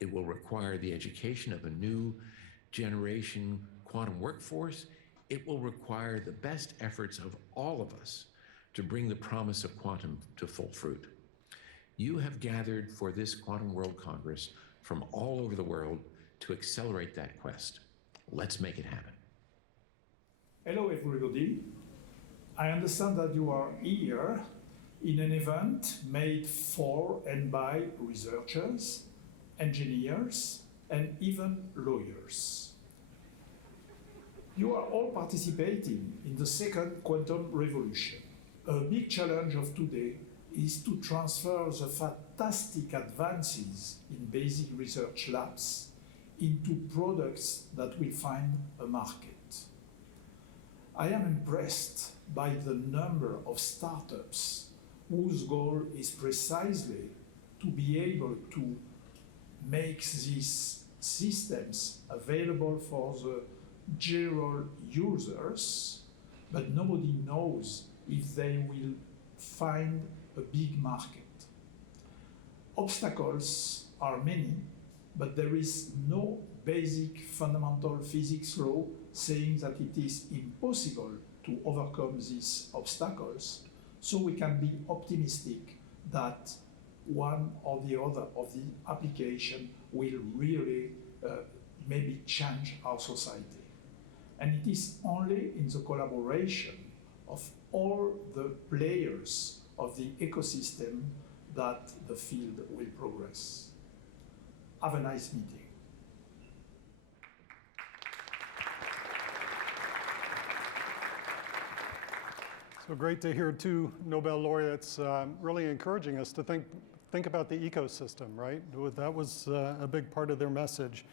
It will require the education of a new generation quantum workforce. It will require the best efforts of all of us to bring the promise of quantum to full fruit. You have gathered for this Quantum World Congress from all over the world to accelerate that quest. Let's make it happen. Hello, everybody. I understand that you are here in an event made for and by researchers, engineers, and even lawyers. You are all participating in the second quantum revolution. A big challenge of today is to transfer the fantastic advances in basic research labs into products that will find a market. I am impressed by the number of startups whose goal is precisely to be able to make these systems available for the general users, but nobody knows if they will find a big market. Obstacles are many, but there is no basic fundamental physics law saying that it is impossible to overcome these obstacles, so we can be optimistic that one or the other of the application will really maybe change our society. And it is only in the collaboration of all the players of the ecosystem that the field will progress. Have a nice meeting. So great to hear two Nobel laureates really encouraging us to think about the ecosystem, right? That was a big part of their message.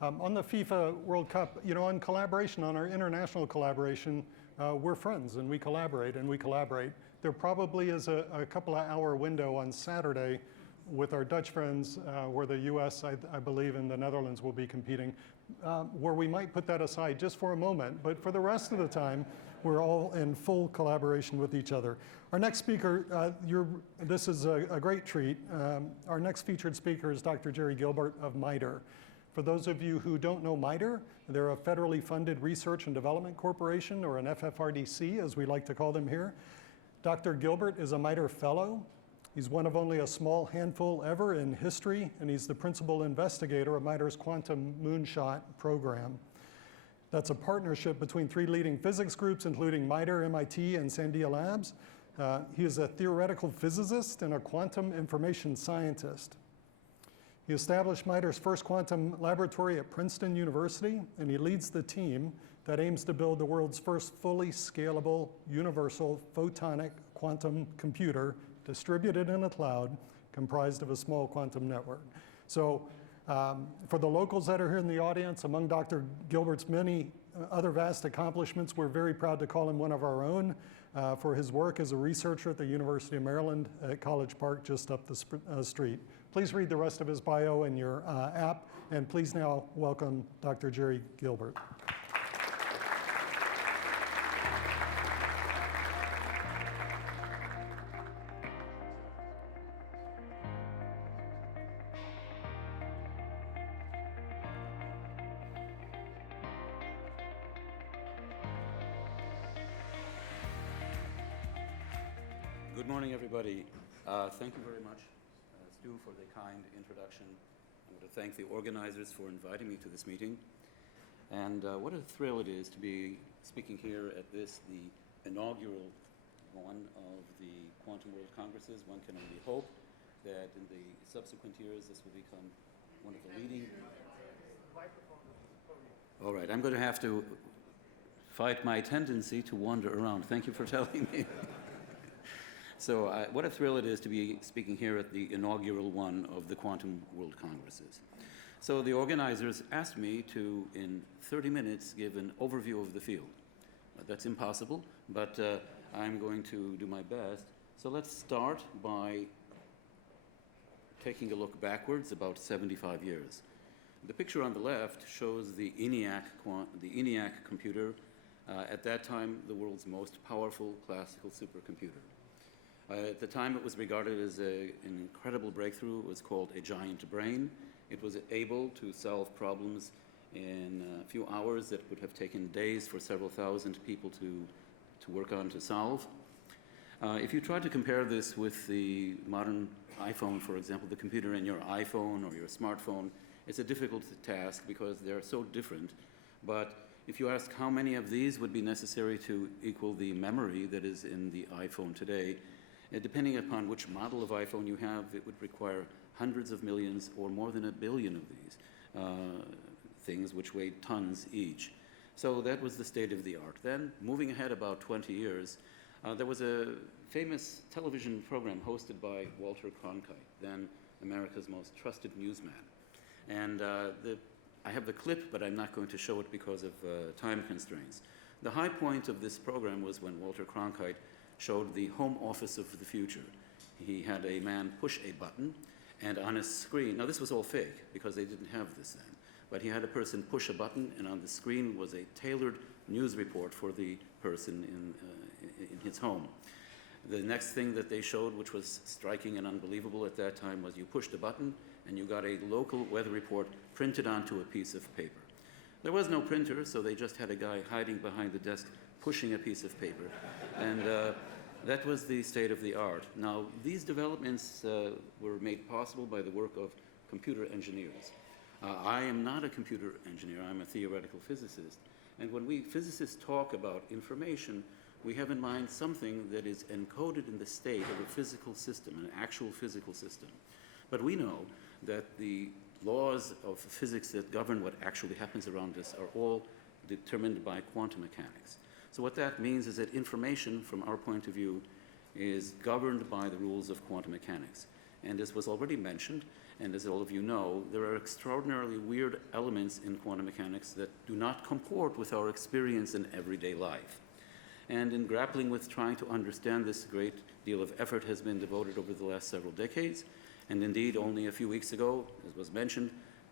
On the FIFA World Cup, you know, on collaboration, on our international collaboration, we're friends and we collaborate and we collaborate. There probably is a couple of hour window on Saturday with our Dutch friends, where the US, I believe, and the Netherlands will be competing, where we might put that aside just for a moment, but for the rest of the time, we're all in full collaboration with each other. Our next speaker, this is a great treat. Our next featured speaker is Dr. Gilbert of MITRE. For those of you who don't know MITRE, they're a federally funded research and development corporation, or an FFRDC, as we like to call them here. Dr. Gilbert is a MITRE fellow. He's one of only a small handful ever in history, and he's the principal investigator of MITRE's Quantum Moonshot program. That's a partnership between three leading physics groups, including MITRE, MIT, and Sandia Labs. He is a theoretical physicist and a quantum information scientist. He established MITRE's first quantum laboratory at Princeton University, and he leads the team that aims to build the world's first fully scalable, universal, photonic quantum computer distributed in a cloud comprised of a small quantum network. So for the locals that are here in the audience, among Dr. Gilbert's many other vast accomplishments, we're very proud to call him one of our own for his work as a researcher at the University of Maryland at College Park, just up the street. Please read the rest of his bio in your app, and please now welcome Dr. Jerry Gilbert. Good morning, everybody. Thank you very much, Stu, for the kind introduction. I want to thank the organizers for inviting me to this meeting. And what a thrill it is to be speaking here at this, the inaugural one of the Quantum World Congresses. One can only hope that in the subsequent years this will become one of the leading... All right, I'm going to have to fight my tendency to wander around. Thank you for telling me. So what a thrill it is to be speaking here at the inaugural one of the Quantum World Congresses. So the organizers asked me to, in 30 minutes, give an overview of the field. That's impossible, but I'm going to do my best. So let's start by taking a look backwards about 75 years. The picture on the left shows the ENIAC computer, at that time the world's most powerful classical supercomputer. At the time, it was regarded as an incredible breakthrough. It was called a giant brain. It was able to solve problems in a few hours that would have taken days for several thousand people to work on to solve. If you try to compare this with the modern iPhone, for example, the computer in your iPhone or your smartphone, it's a difficult task because they're so different. But if you ask how many of these would be necessary to equal the memory that is in the iPhone today, depending upon which model of iPhone you have, it would require hundreds of millions or more than 1 billion of these things, which weigh tons each. So that was the state of the art. Then, moving ahead about 20 years, there was a famous television program hosted by Walter Cronkite, then America's most trusted newsman. And the I have the clip, but I'm not going to show it because of time constraints. The high point of this program was when Walter Cronkite showed the home office of the future. He had a man push a button, and on a screen, now this was all fake because they didn't have this then, but he had a person push a button, and on the screen was a tailored news report for the person in his home. The next thing that they showed, which was striking and unbelievable at that time, was you pushed a button and you got a local weather report printed onto a piece of paper. There was no printer, so they just had a guy hiding behind the desk pushing a piece of paper. And that was the state of the art. Now, these developments were made possible by the work of computer engineers. I am not a computer engineer, I'm a theoretical physicist. And when we physicists talk about information, we have in mind something that is encoded in the state of a physical system, an actual physical system. But we know that the laws of physics that govern what actually happens around us are all determined by quantum mechanics. So what that means is that information, from our point of view, is governed by the rules of quantum mechanics. And as was already mentioned, and as all of you know, there are extraordinarily weird elements in quantum mechanics that do not comport with our experience in everyday life. And in grappling with trying to understand this, a great deal of effort has been devoted over the last several decades. And indeed, only a few weeks ago, as was mentioned,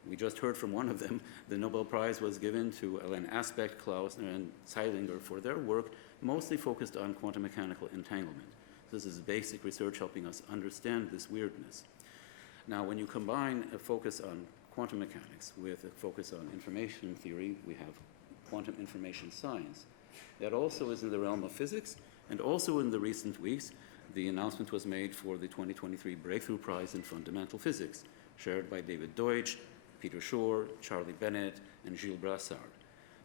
we just heard from one of them, the Nobel Prize was given to Alain Aspect, Klausner, and Zeilinger for their work, mostly focused on quantum mechanical entanglement. This is basic research helping us understand this weirdness. Now, when you combine a focus on quantum mechanics with a focus on information theory, we have quantum information science. That also is in the realm of physics, and also in the recent weeks, the announcement was made for the 2023 Breakthrough Prize in Fundamental Physics, shared by David Deutsch, Peter Shor, Charlie Bennett, and Gilles Brassard.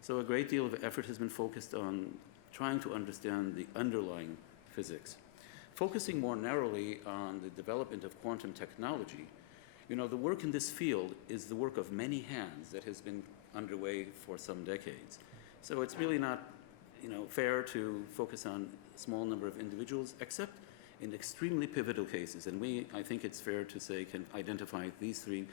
So a great deal of effort has been focused on trying to understand the underlying physics. Focusing more narrowly on the development of quantum technology, you know, the work in this field is the work of many hands that has been underway for some decades. So it's really not, fair to focus on a small number of individuals, except in extremely pivotal cases. And we, I think it's fair to say, can identify these three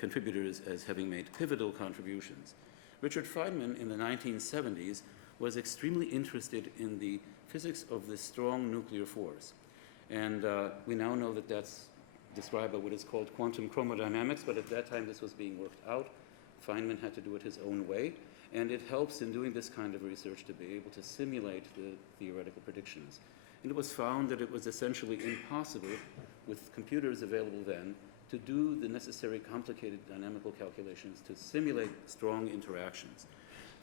contributors as having made pivotal contributions. Richard Feynman in the 1970s was extremely interested in the physics of this strong nuclear force. And we now know that that's described by what is called quantum chromodynamics, but at that time this was being worked out. Feynman had to do it his own way, and it helps in doing this kind of research to be able to simulate the theoretical predictions. And it was found that it was essentially impossible, with computers available then, to do the necessary complicated dynamical calculations to simulate strong interactions.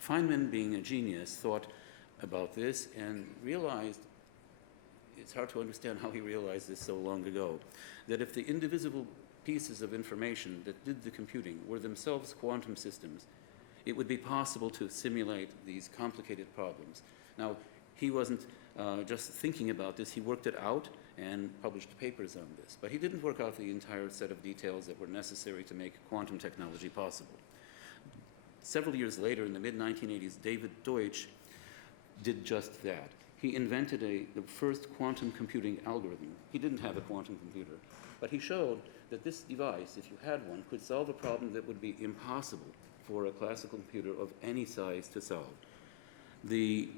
Feynman, being a genius, thought about this and realized, it's hard to understand how he realized this so long ago, that if the indivisible pieces of information that did the computing were themselves quantum systems, it would be possible to simulate these complicated problems. Now, he wasn't just thinking about this, he worked it out and published papers on this. But he didn't work out the entire set of details that were necessary to make quantum technology possible. Several years later, in the mid-1980s, David Deutsch did just that. He invented the first quantum computing algorithm. He didn't have a quantum computer, but he showed that this device, if you had one, could solve a problem that would be impossible for a classical computer of any size to solve. The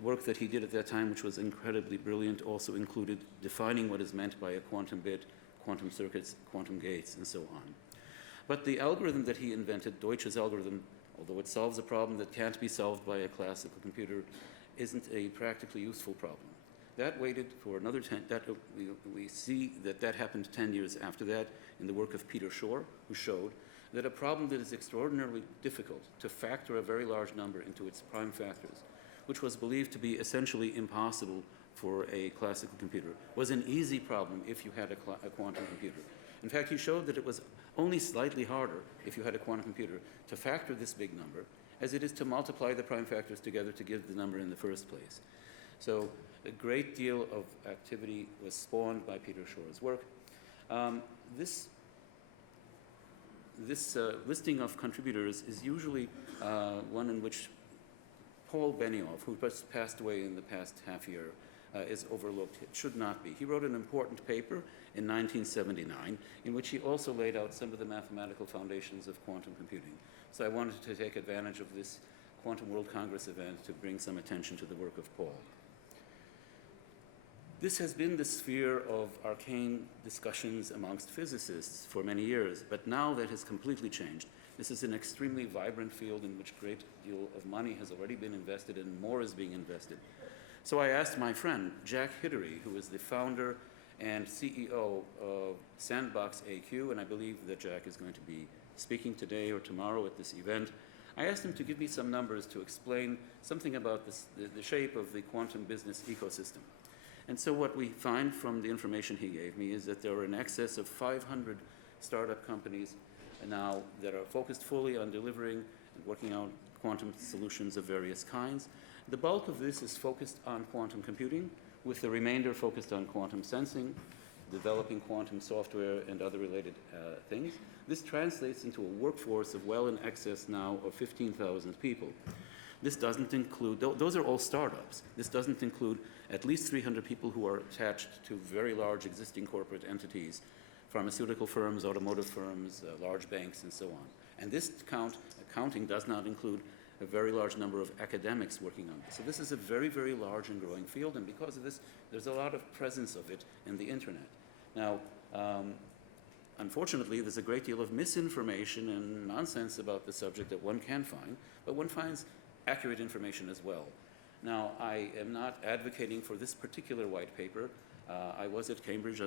work that he did at that time, which was incredibly brilliant, also included defining what is meant by a quantum bit, quantum circuits, quantum gates, and so on. But the algorithm that he invented, Deutsch's algorithm, although it solves a problem that can't be solved by a classical computer, isn't a practically useful problem. That waited for another 10, we see that happened 10 years after that in the work of Peter Shor, who showed that a problem that is extraordinarily difficult to factor a very large number into its prime factors, which was believed to be essentially impossible for a classical computer, was an easy problem if you had a quantum computer. In fact, he showed that it was only slightly harder if you had a quantum computer to factor this big number as it is to multiply the prime factors together to give the number in the first place. So a great deal of activity was spawned by Peter Shor's work. This listing of contributors is usually one in which Paul Benioff, who just passed away in the past half year, is overlooked. It should not be. He wrote an important paper in 1979 in which he also laid out some of the mathematical foundations of quantum computing. So I wanted to take advantage of this Quantum World Congress event to bring some attention to the work of Paul. This has been the sphere of arcane discussions amongst physicists for many years, but now that has completely changed. This is an extremely vibrant field in which a great deal of money has already been invested and more is being invested. So I asked my friend, Jack Hidary, who is the founder and CEO of Sandbox AQ, and I believe that Jack is going to be speaking today or tomorrow at this event. I asked him to give me some numbers to explain something about the shape of the quantum business ecosystem. And so what we find from the information he gave me is that there are in excess of 500 startup companies now that are focused fully on delivering and working out quantum solutions of various kinds. The bulk of this is focused on quantum computing, with the remainder focused on quantum sensing, developing quantum software and other related things. This translates into a workforce of well in excess now of 15,000 people. This doesn't include, those are all startups. This doesn't include at least 300 people who are attached to very large existing corporate entities, pharmaceutical firms, automotive firms, large banks, and so on. And this accounting does not include a very large number of academics working on this. So this is a very, very large and growing field, and because of this, there's a lot of presence of it in the internet. Now, unfortunately, there's a great deal of misinformation and nonsense about the subject that one can find, but one finds accurate information as well. Now, I am not advocating for this particular white paper. I was at Cambridge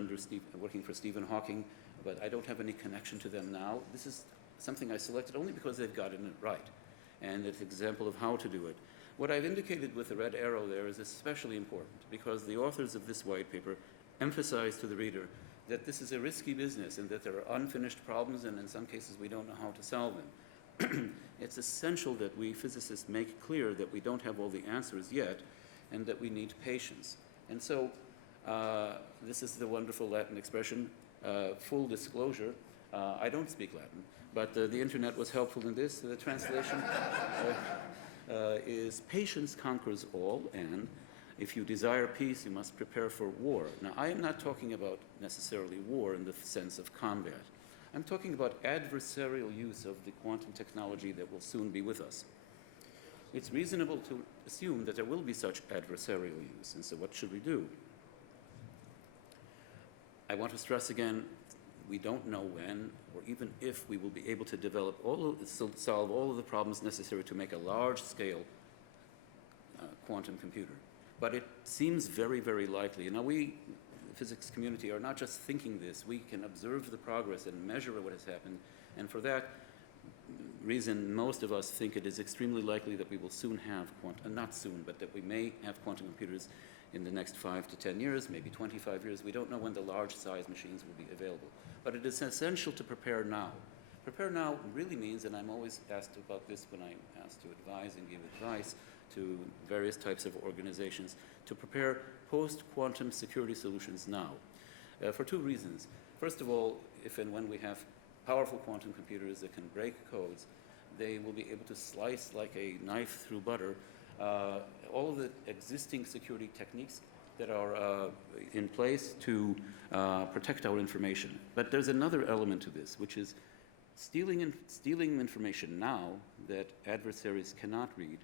working for Stephen Hawking, but I don't have any connection to them now. This is something I selected only because they've gotten it right, and it's an example of how to do it. What I've indicated with the red arrow there is especially important because the authors of this white paper emphasize to the reader that this is a risky business and that there are unfinished problems, and in some cases we don't know how to solve them. It's essential that we physicists make clear that we don't have all the answers yet and that we need patience. And so this is the wonderful Latin expression, full disclosure. I don't speak Latin, but the internet was helpful in this. The translation is patience conquers all, and if you desire peace, you must prepare for war. Now, I am not talking about necessarily war in the sense of combat. I'm talking about adversarial use of the quantum technology that will soon be with us. It's reasonable to assume that there will be such adversarial use, and so what should we do? I want to stress again, we don't know when or even if we will be able to develop solve all of the problems necessary to make a large-scale quantum computer. But it seems very, very likely. Now, we, the physics community, are not just thinking this. We can observe the progress and measure what has happened. And for that reason, most of us think it is extremely likely that we will soon have not soon, but that we may have quantum computers in the next 5 to 10 years, maybe 25 years. We don't know when the large-size machines will be available. But it is essential to prepare now. Prepare now really means, and I'm always asked about this when I'm asked to advise and give advice to various types of organizations, to prepare post-quantum security solutions now, for two reasons. First of all, if and when we have powerful quantum computers that can break codes, they will be able to slice like a knife through butter all of the existing security techniques that are in place to protect our information. But there's another element to this, which is stealing information now that adversaries cannot read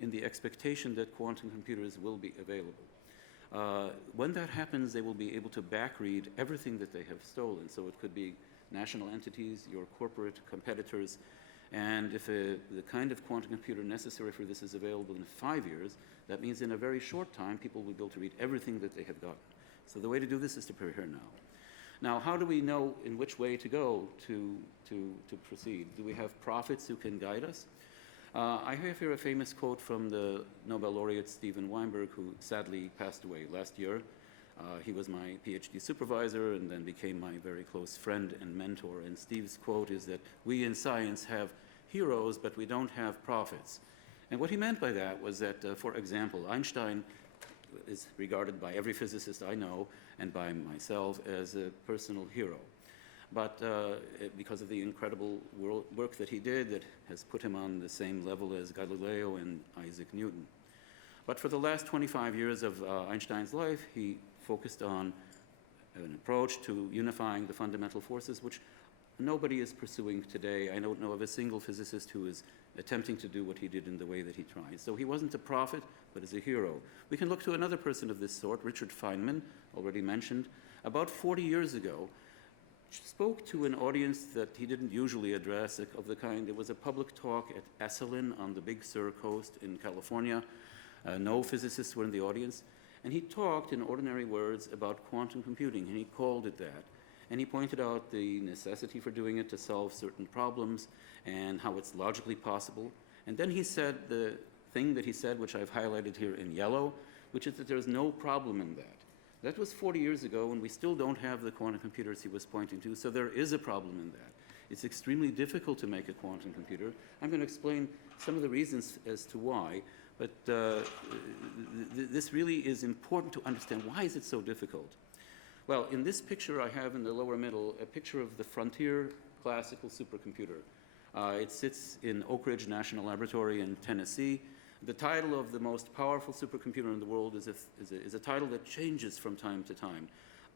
in the expectation that quantum computers will be available. When that happens, they will be able to backread everything that they have stolen. So it could be national entities, your corporate competitors, and if the kind of quantum computer necessary for this is available in 5 years, that means in a very short time, people will be able to read everything that they have gotten. So the way to do this is to prepare now. Now, how do we know in which way to go to proceed? Do we have prophets who can guide us? I have here a famous quote from the Nobel laureate Steven Weinberg, who sadly passed away last year. He was my PhD supervisor and then became my very close friend and mentor. And Steve's quote is that we in science have heroes, but we don't have prophets. And what he meant by that was that, for example, Einstein is regarded by every physicist I know and by myself as a personal hero. But because of the incredible work that he did that has put him on the same level as Galileo and Isaac Newton. But for the last 25 years of Einstein's life, he focused on an approach to unifying the fundamental forces which nobody is pursuing today. I don't know of a single physicist who is attempting to do what he did in the way that he tried. So he wasn't a prophet, but is a hero. We can look to another person of this sort, Richard Feynman, already mentioned, about 40 years ago, spoke to an audience that he didn't usually address, of the kind. There was a public talk at Esalen on the Big Sur coast in California. No physicists were in the audience. And he talked in ordinary words about quantum computing, and he called it that. And he pointed out the necessity for doing it to solve certain problems and how it's logically possible. And then he said the thing that he said, which I've highlighted here in yellow, which is that there's no problem in that. That was 40 years ago, and we still don't have the quantum computers he was pointing to, so there is a problem in that. It's extremely difficult to make a quantum computer. I'm going to explain some of the reasons as to why, but this really is important to understand. Why is it so difficult? Well, in this picture I have in the lower middle a picture of the Frontier classical supercomputer. It sits in Oak Ridge National Laboratory in Tennessee. The title of the most powerful supercomputer in the world is a title that changes from time to time.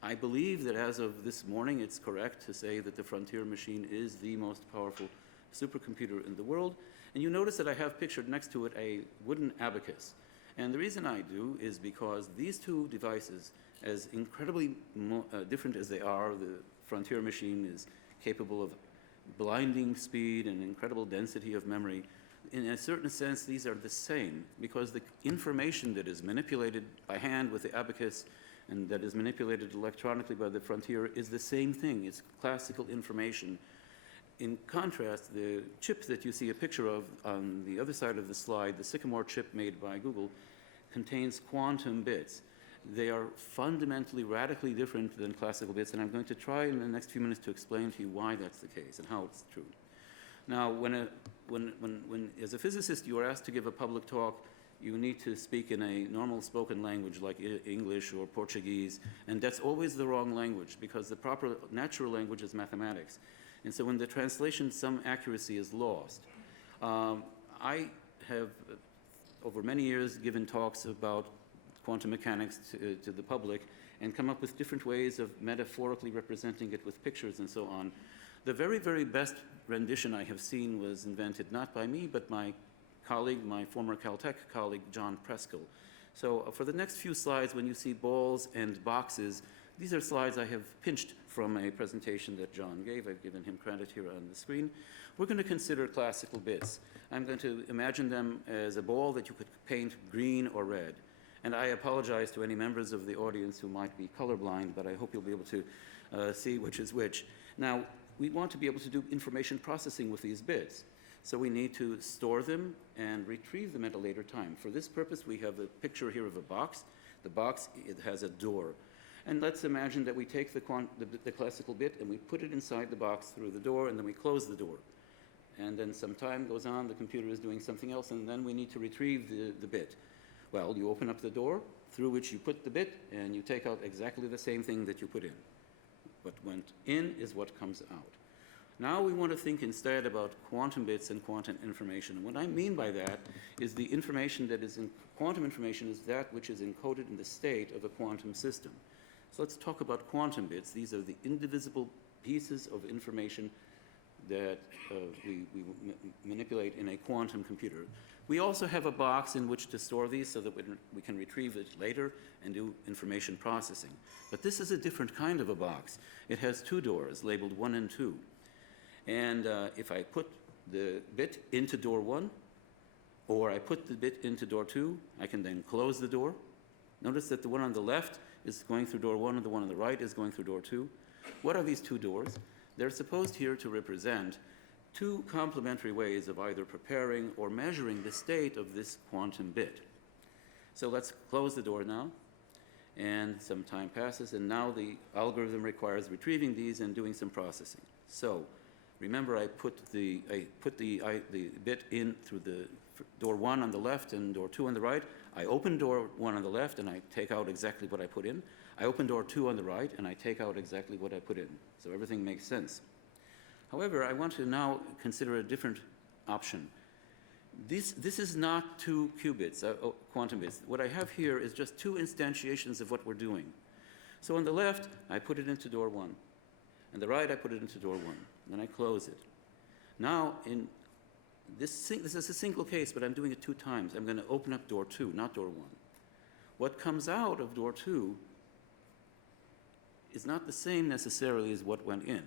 I believe that as of this morning, it's correct to say that the Frontier machine is the most powerful supercomputer in the world. And you notice that I have pictured next to it a wooden abacus. And the reason I do is because these two devices, as incredibly different as they are, the Frontier machine is capable of blinding speed and incredible density of memory. In a certain sense, these are the same, because the information that is manipulated by hand with the abacus and that is manipulated electronically by the Frontier is the same thing. It's classical information. In contrast, the chip that you see a picture of on the other side of the slide, the Sycamore chip made by Google, contains quantum bits. They are fundamentally, radically different than classical bits, and I'm going to try in the next few minutes to explain to you why that's the case and how it's true. Now, when as a physicist you are asked to give a public talk, you need to speak in a normal spoken language like English or Portuguese, and that's always the wrong language, because the proper natural language is mathematics. And so when the translation, some accuracy is lost. I have, over many years, given talks about quantum mechanics to the public and come up with different ways of metaphorically representing it with pictures and so on. The very, very best rendition I have seen was invented not by me, but my colleague, my former Caltech colleague, John Preskill. So for the next few slides, when you see balls and boxes, these are slides I have pinched from a presentation that John gave. I've given him credit here on the screen. We're going to consider classical bits. I'm going to imagine them as a ball that you could paint green or red. And I apologize to any members of the audience who might be colorblind, but I hope you'll be able to see which is which. Now, we want to be able to do information processing with these bits. So we need to store them and retrieve them at a later time. For this purpose, we have a picture here of a box. The box, it has a door. And let's imagine that we take the classical bit and we put it inside the box through the door, and then we close the door. And then some time goes on, the computer is doing something else, and then we need to retrieve the bit. Well, you open up the door through which you put the bit, and you take out exactly the same thing that you put in. What went in is what comes out. Now we want to think instead about quantum bits and quantum information. And what I mean by that is the information that is in quantum information is that which is encoded in the state of a quantum system. So let's talk about quantum bits. These are the indivisible pieces of information that we manipulate in a quantum computer. We also have a box in which to store these so that we can retrieve it later and do information processing. But this is a different kind of a box. It has two doors labeled 1 and 2. And if I put the bit into door 1, or I put the bit into door 2, I can then close the door. Notice that the one on the left is going through door 1 and the one on the right is going through door 2. What are these two doors? They're supposed here to represent two complementary ways of either preparing or measuring the state of this quantum bit. So let's close the door now, and some time passes, and now the algorithm requires retrieving these and doing some processing. So remember, I put the bit in through the door 1 on the left and door 2 on the right. I open door 1 on the left and I take out exactly what I put in. I open door 2 on the right and I take out exactly what I put in. So everything makes sense. However, I want to now consider a different option. This is not two qubits, quantum bits. What I have here is just two instantiations of what we're doing. So on the left, I put it into door 1. On the right, I put it into door 1. then I close it. Now, in this is a single case, but I'm doing it 2 times. I'm going to open up door 2, not door 1. What comes out of door 2 is not the same necessarily as what went in.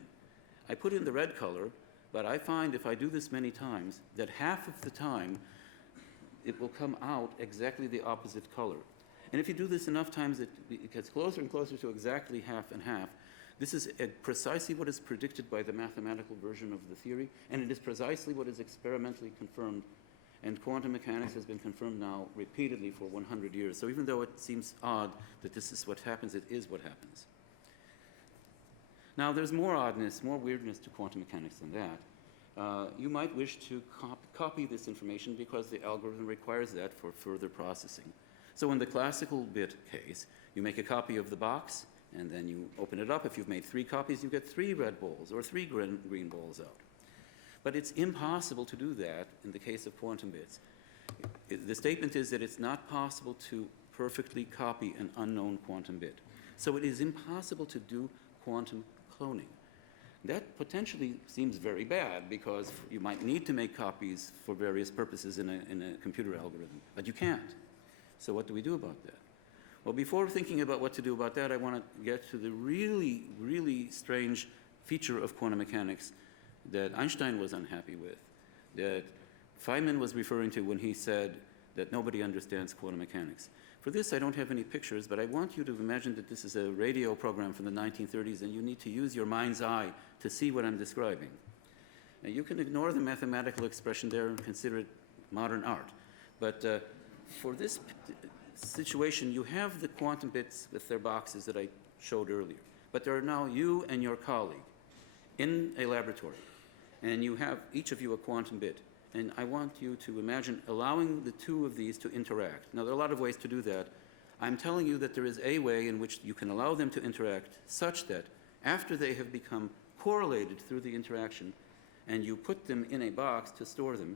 I put in the red color, but I find if I do this many times, that half of the time, it will come out exactly the opposite color. And if you do this enough times, it gets closer and closer to exactly half and half. This is precisely what is predicted by the mathematical version of the theory, and it is precisely what is experimentally confirmed. And quantum mechanics has been confirmed now repeatedly for 100 years. So even though it seems odd that this is what happens, it is what happens. Now, there's more oddness, more weirdness to quantum mechanics than that. You might wish to copy this information because the algorithm requires that for further processing. So in the classical bit case, you make a copy of the box, and then you open it up. If you've made 3 copies, you get 3 red balls or 3 green balls out. But it's impossible to do that in the case of quantum bits. The statement is that it's not possible to perfectly copy an unknown quantum bit. So it is impossible to do quantum cloning. That potentially seems very bad because you might need to make copies for various purposes in a computer algorithm, but you can't. So what do we do about that? Well, before thinking about what to do about that, I want to get to the really, really strange feature of quantum mechanics that Einstein was unhappy with, that Feynman was referring to when he said that nobody understands quantum mechanics. For this, I don't have any pictures, but I want you to imagine that this is a radio program from the 1930s, and you need to use your mind's eye to see what I'm describing. Now, you can ignore the mathematical expression there and consider it modern art. But for this situation, you have the quantum bits with their boxes that I showed earlier. But there are now you and your colleague in a laboratory, and you have, each of you, a quantum bit. And I want you to imagine allowing the 2 of these to interact. Now, there are a lot of ways to do that. I'm telling you that there is a way in which you can allow them to interact such that after they have become correlated through the interaction, and you put them in a box to store them,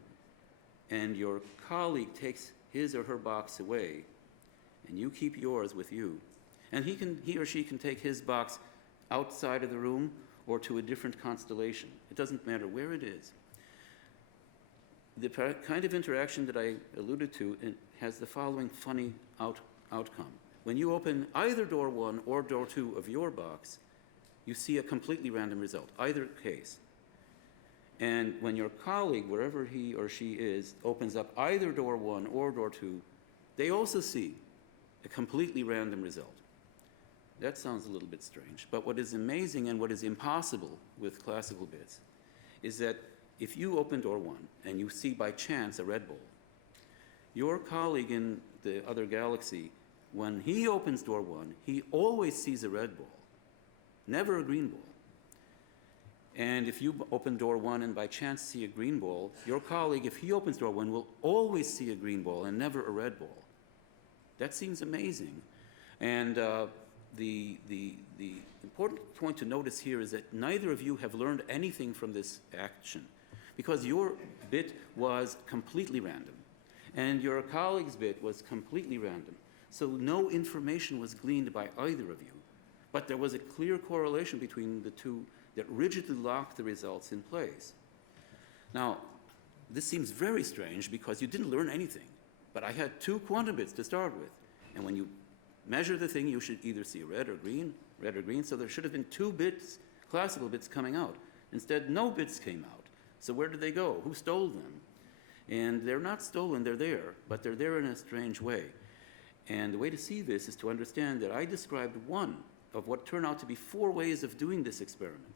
and your colleague takes his or her box away, and you keep yours with you, and he or she can take his box outside of the room or to a different constellation. It doesn't matter where it is. The kind of interaction that I alluded to has the following funny outcome. When you open either door 1 or door 2 of your box, you see a completely random result, either case. And when your colleague, wherever he or she is, opens up either door 1 or door 2, they also see a completely random result. That sounds a little bit strange, but what is amazing and what is impossible with classical bits is that if you open door 1 and you see by chance a red ball, your colleague in the other galaxy, when he opens door 1, he always sees a red ball, never a green ball. And if you open door 1 and by chance see a green ball, your colleague, if he opens door 1, will always see a green ball and never a red ball. That seems amazing. And the important point to notice here is that neither of you have learned anything from this action, because your bit was completely random, and your colleague's bit was completely random. So no information was gleaned by either of you, but there was a clear correlation between the 2 that rigidly locked the results in place. Now, this seems very strange because you didn't learn anything, but I had 2 quantum bits to start with, and when you measure the thing, you should either see red or green, so there should have been 2 bits, classical bits, coming out. Instead, no bits came out. So where did they go? Who stole them? And they're not stolen, they're there, but they're there in a strange way. And the way to see this is to understand that I described one of what turned out to be 4 ways of doing this experiment.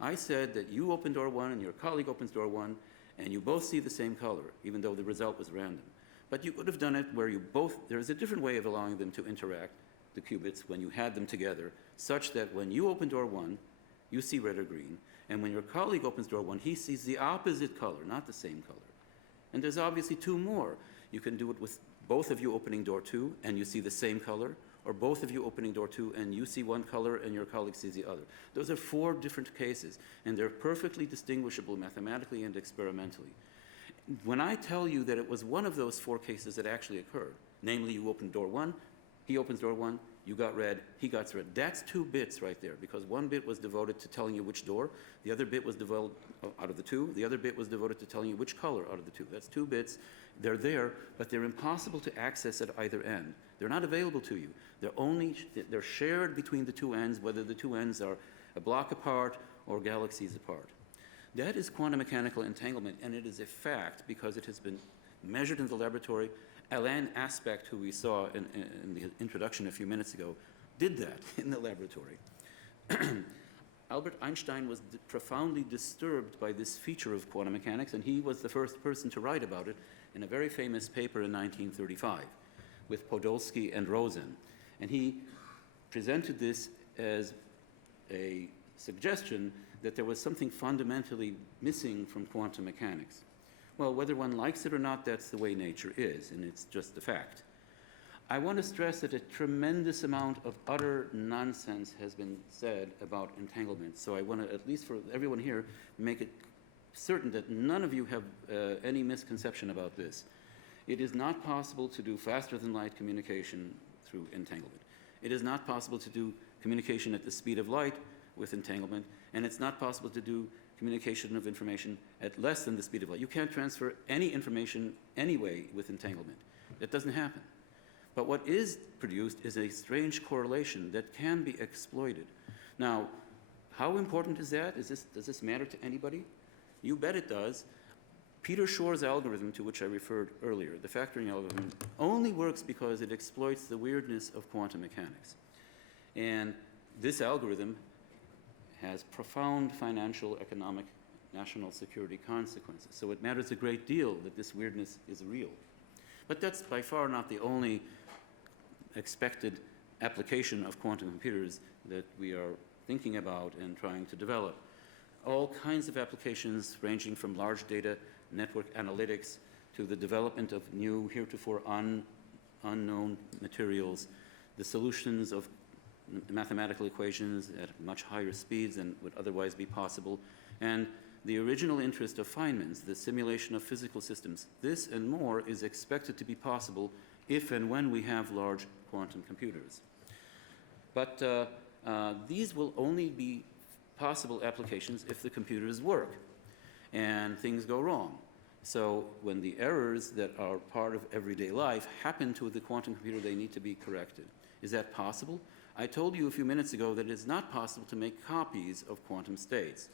I said that you open door 1 and your colleague opens door 1, and you both see the same color, even though the result was random. But you could have done it where there's a different way of allowing them to interact, the qubits, when you had them together, such that when you open door 1, you see red or green, and when your colleague opens door 1, he sees the opposite color, not the same color. And there's obviously 2 more. You can do it with both of you opening door 2 and you see the same color, or both of you opening door 2 and you see one color and your colleague sees the other. Those are 4 different cases, and they're perfectly distinguishable mathematically and experimentally. When I tell you that it was one of those 4 cases that actually occurred, namely you opened door 1, He opens door 1, you got red, he got red. That's 2 bits right there, because 1 bit was devoted to telling you which door, the other bit was devoted, out of the 2, the other bit was devoted to telling you which color out of the 2. That's 2 bits. They're there, but they're impossible to access at either end. They're not available to you. They're shared between the 2 ends, whether the 2 ends are a block apart or galaxies apart. That is quantum mechanical entanglement, and it is a fact because it has been measured in the laboratory. Alain Aspect, who we saw in the introduction a few minutes ago, did that in the laboratory. Albert Einstein was profoundly disturbed by this feature of quantum mechanics, and he was the first person to write about it in a very famous paper in 1935 with Podolsky and Rosen. And he presented this as a suggestion that there was something fundamentally missing from quantum mechanics. Well, whether one likes it or not, that's the way nature is, and it's just a fact. I want to stress that a tremendous amount of utter nonsense has been said about entanglement, so I want to, at least for everyone here, make it certain that none of you have any misconception about this. It is not possible to do faster-than-light communication through entanglement. It is not possible to do communication at the speed of light with entanglement, and it's not possible to do communication of information at less than the speed of light. You can't transfer any information anyway with entanglement. That doesn't happen. But what is produced is a strange correlation that can be exploited. Now, how important is that? Does this matter to anybody? You bet it does. Peter Shor's algorithm, to which I referred earlier, the factoring algorithm, only works because it exploits the weirdness of quantum mechanics. And this algorithm has profound financial, economic, national security consequences. So it matters a great deal that this weirdness is real. But that's by far not the only expected application of quantum computers that we are thinking about and trying to develop. All kinds of applications ranging from large data network analytics to the development of new, heretofore unknown materials, the solutions of mathematical equations at much higher speeds than would otherwise be possible, and the original interest of Feynman's, the simulation of physical systems. This and more is expected to be possible if and when we have large quantum computers. But these will only be possible applications if the computers work and things go wrong. So when the errors that are part of everyday life happen to the quantum computer, they need to be corrected. Is that possible? I told you a few minutes ago that it's not possible to make copies of quantum states.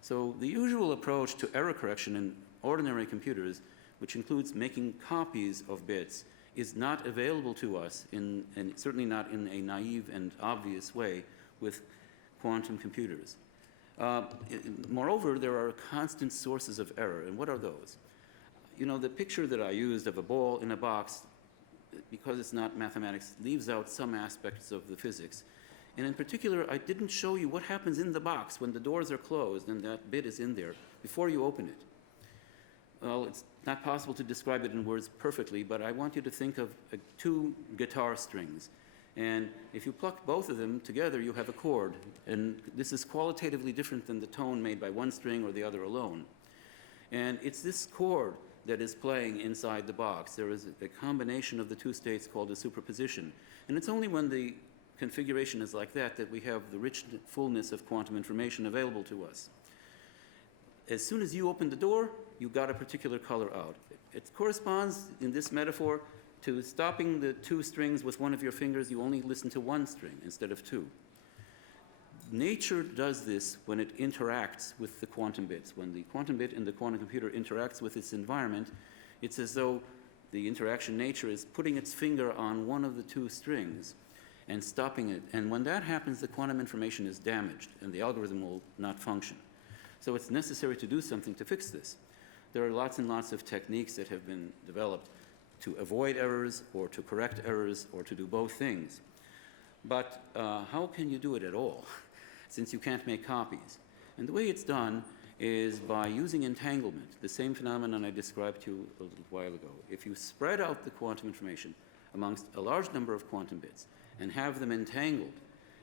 So the usual approach to error correction in ordinary computers, which includes making copies of bits, is not available to us, and certainly not in a naive and obvious way with quantum computers. Moreover, there are constant sources of error, and what are those? You know, the picture that I used of a ball in a box, because it's not mathematics, leaves out some aspects of the physics. And in particular, I didn't show you what happens in the box when the doors are closed and that bit is in there before you open it. Well, it's not possible to describe it in words perfectly, but I want you to think of 2 guitar strings. And if you pluck both of them together, you have a chord. And this is qualitatively different than the tone made by one string or the other alone. And it's this chord that is playing inside the box. There is a combination of the 2 states called a superposition. And it's only when the configuration is like that that we have the rich fullness of quantum information available to us. As soon as you open the door, you got a particular color out. It corresponds, in this metaphor, to stopping the 2 strings with one of your fingers. You only listen to 1 string instead of 2. Nature does this when it interacts with the quantum bits. When the quantum bit in the quantum computer interacts with its environment, it's as though the interaction nature is putting its finger on one of the 2 strings and stopping it. And when that happens, the quantum information is damaged and the algorithm will not function. So it's necessary to do something to fix this. There are lots and lots of techniques that have been developed to avoid errors or to correct errors or to do both things. But how can you do it at all, since you can't make copies? And the way it's done is by using entanglement, the same phenomenon I described to you a little while ago. If you spread out the quantum information amongst a large number of quantum bits and have them entangled,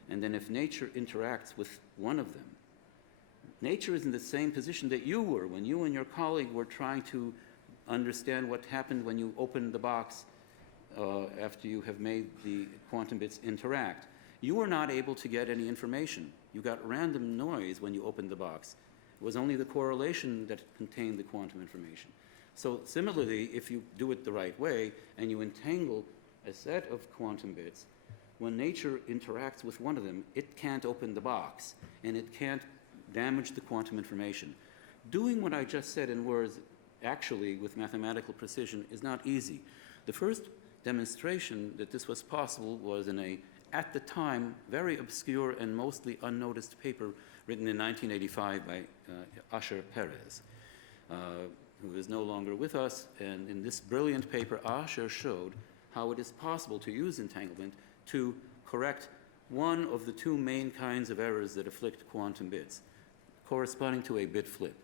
and then if nature interacts with one of them, nature is in the same position that you were when you and your colleague were trying to understand what happened when you opened the box after you have made the quantum bits interact. You were not able to get any information. You got random noise when you opened the box. It was only the correlation that contained the quantum information. So similarly, if you do it the right way and you entangle a set of quantum bits, when nature interacts with one of them, it can't open the box and it can't damage the quantum information. Doing what I just said in words, actually with mathematical precision, is not easy. The first demonstration that this was possible was in a, at the time, very obscure and mostly unnoticed paper written in 1985 by Asher Perez, who is no longer with us. And in this brilliant paper, Asher showed how it is possible to use entanglement to correct one of the two main kinds of errors that afflict quantum bits, corresponding to a bit flip.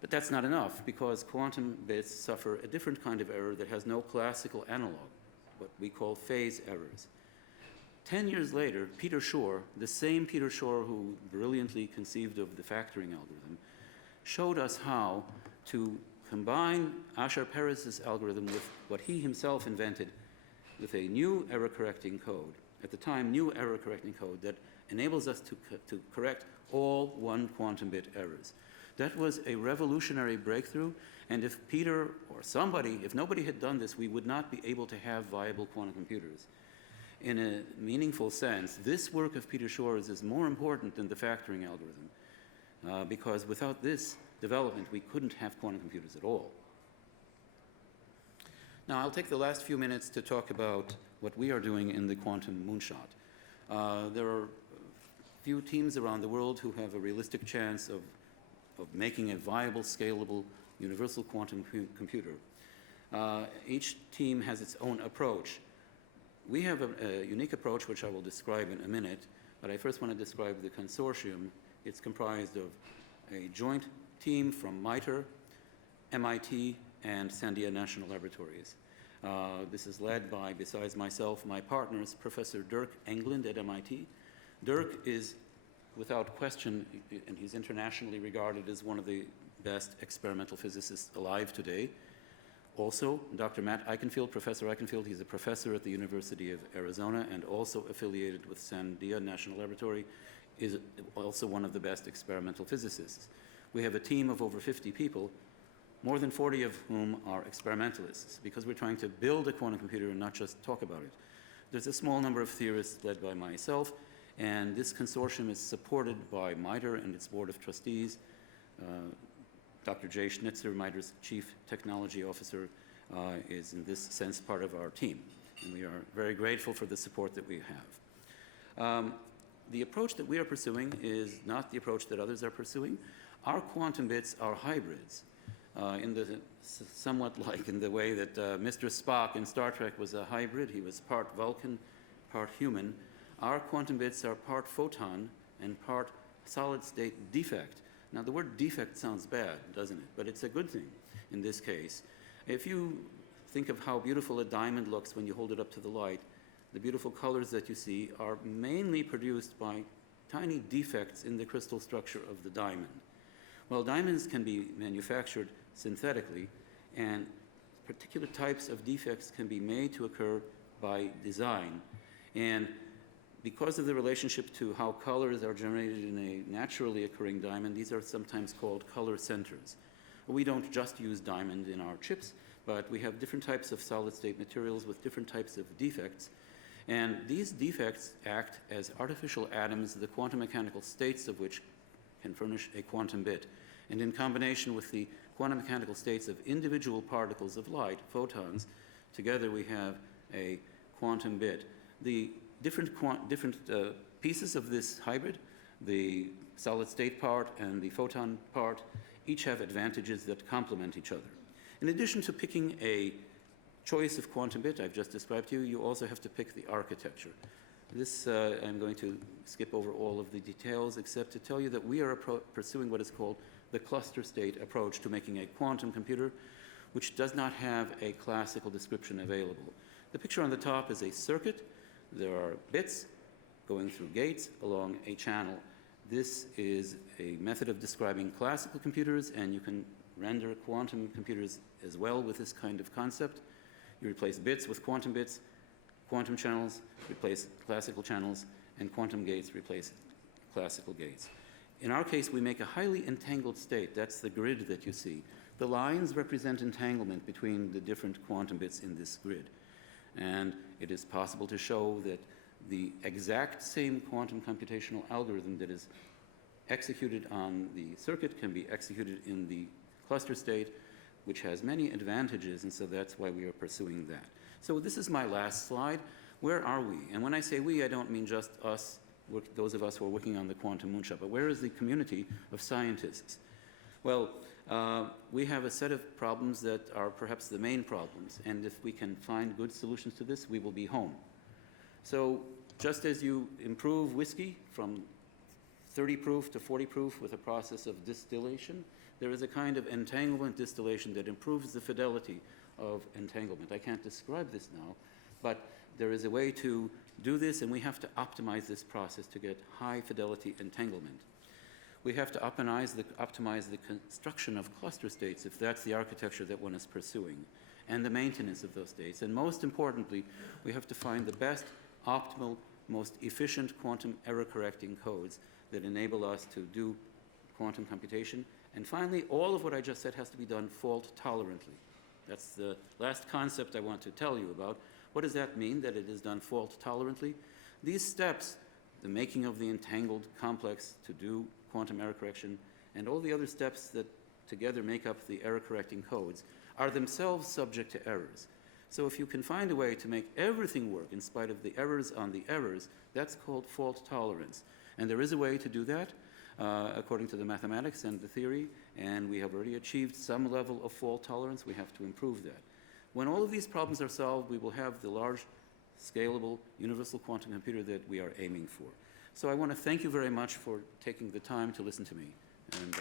But that's not enough, because quantum bits suffer a different kind of error that has no classical analog, what we call phase errors. 10 years later, Peter Shor, the same Peter Shor who brilliantly conceived of the factoring algorithm, showed us how to combine Asher Perez's algorithm with what he himself invented, with a new error-correcting code, at the time new error-correcting code that enables us to correct all one quantum bit errors. That was a revolutionary breakthrough, and if Peter or somebody, if nobody had done this, we would not be able to have viable quantum computers. In a meaningful sense, this work of Peter Shor's is more important than the factoring algorithm, because without this development, we couldn't have quantum computers at all. Now, I'll take the last few minutes to talk about what we are doing in the quantum moonshot. There are a few teams around the world who have a realistic chance of making a viable, scalable, universal quantum computer. Each team has its own approach. We have a unique approach, which I will describe in a minute, but I first want to describe the consortium. It's comprised of a joint team from MITRE, MIT, and Sandia National Laboratories. This is led by, besides myself, my partners, Professor Dirk Englund at MIT. Dirk is, without question, and he's internationally regarded as one of the best experimental physicists alive today. Also, Dr. Matt Eichenfield, Professor Eichenfield, he's a professor at the University of Arizona and also affiliated with Sandia National Laboratory, is also one of the best experimental physicists. We have a team of over 50 people, more than 40 of whom are experimentalists, because we're trying to build a quantum computer and not just talk about it. There's a small number of theorists led by myself, and this consortium is supported by MITRE and its board of trustees. Dr. Jay Schnitzer, MITRE's chief technology officer, is in this sense part of our team, and we are very grateful for the support that we have. The approach that we are pursuing is not the approach that others are pursuing. Our quantum bits are hybrids, somewhat like in the way that Mr. Spock in Star Trek was a hybrid. He was part Vulcan, part human. Our quantum bits are part photon and part solid-state defect. Now, the word defect sounds bad, doesn't it? But it's a good thing in this case. If you think of how beautiful a diamond looks when you hold it up to the light, the beautiful colors that you see are mainly produced by tiny defects in the crystal structure of the diamond. Well, diamonds can be manufactured synthetically, and particular types of defects can be made to occur by design. And because of the relationship to how colors are generated in a naturally occurring diamond, these are sometimes called color centers. We don't just use diamond in our chips, but we have different types of solid-state materials with different types of defects. And these defects act as artificial atoms, the quantum mechanical states of which can furnish a quantum bit. And in combination with the quantum mechanical states of individual particles of light, photons, together we have a quantum bit. The different pieces of this hybrid, the solid-state part and the photon part, each have advantages that complement each other. In addition to picking a choice of quantum bit I've just described to you, you also have to pick the architecture. This, I'm going to skip over all of the details, except to tell you that we are pursuing what is called the cluster state approach to making a quantum computer, which does not have a classical description available. The picture on the top is a circuit. There are bits going through gates along a channel. This is a method of describing classical computers, and you can render quantum computers as well with this kind of concept. You replace bits with quantum channels replace classical channels, and quantum gates replace classical gates. In our case, we make a highly entangled state. That's the grid that you see. The lines represent entanglement between the different quantum bits in this grid. And it is possible to show that the exact same quantum computational algorithm that is executed on the circuit can be executed in the cluster state, which has many advantages, and so that's why we are pursuing that. So this is my last slide. Where are we? And when I say we, I don't mean just us, those of us who are working on the quantum moonshot, but where is the community of scientists? Well, we have a set of problems that are perhaps the main problems, and if we can find good solutions to this, we will be home. So just as you improve whiskey from 30 proof to 40 proof with a process of distillation, there is a kind of entanglement distillation that improves the fidelity of entanglement. I can't describe this now, but there is a way to do this, and we have to optimize this process to get high fidelity entanglement. We have to optimize the construction of cluster states if that's the architecture that one is pursuing, and the maintenance of those states. And most importantly, we have to find the best, optimal, most efficient quantum error correcting codes that enable us to do quantum computation. And finally, all of what I just said has to be done fault tolerantly. That's the last concept I want to tell you about. What does that mean, that it is done fault tolerantly? These steps, the making of the entangled complex to do quantum error correction, and all the other steps that together make up the error correcting codes, are themselves subject to errors. So if you can find a way to make everything work in spite of the errors on the errors, that's called fault tolerance. And there is a way to do that according to the mathematics and the theory, and we have already achieved some level of fault tolerance. We have to improve that. When all of these problems are solved, we will have the large, scalable, universal quantum computer that we are aiming for. So I want to thank you very much for taking the time to listen to me. And,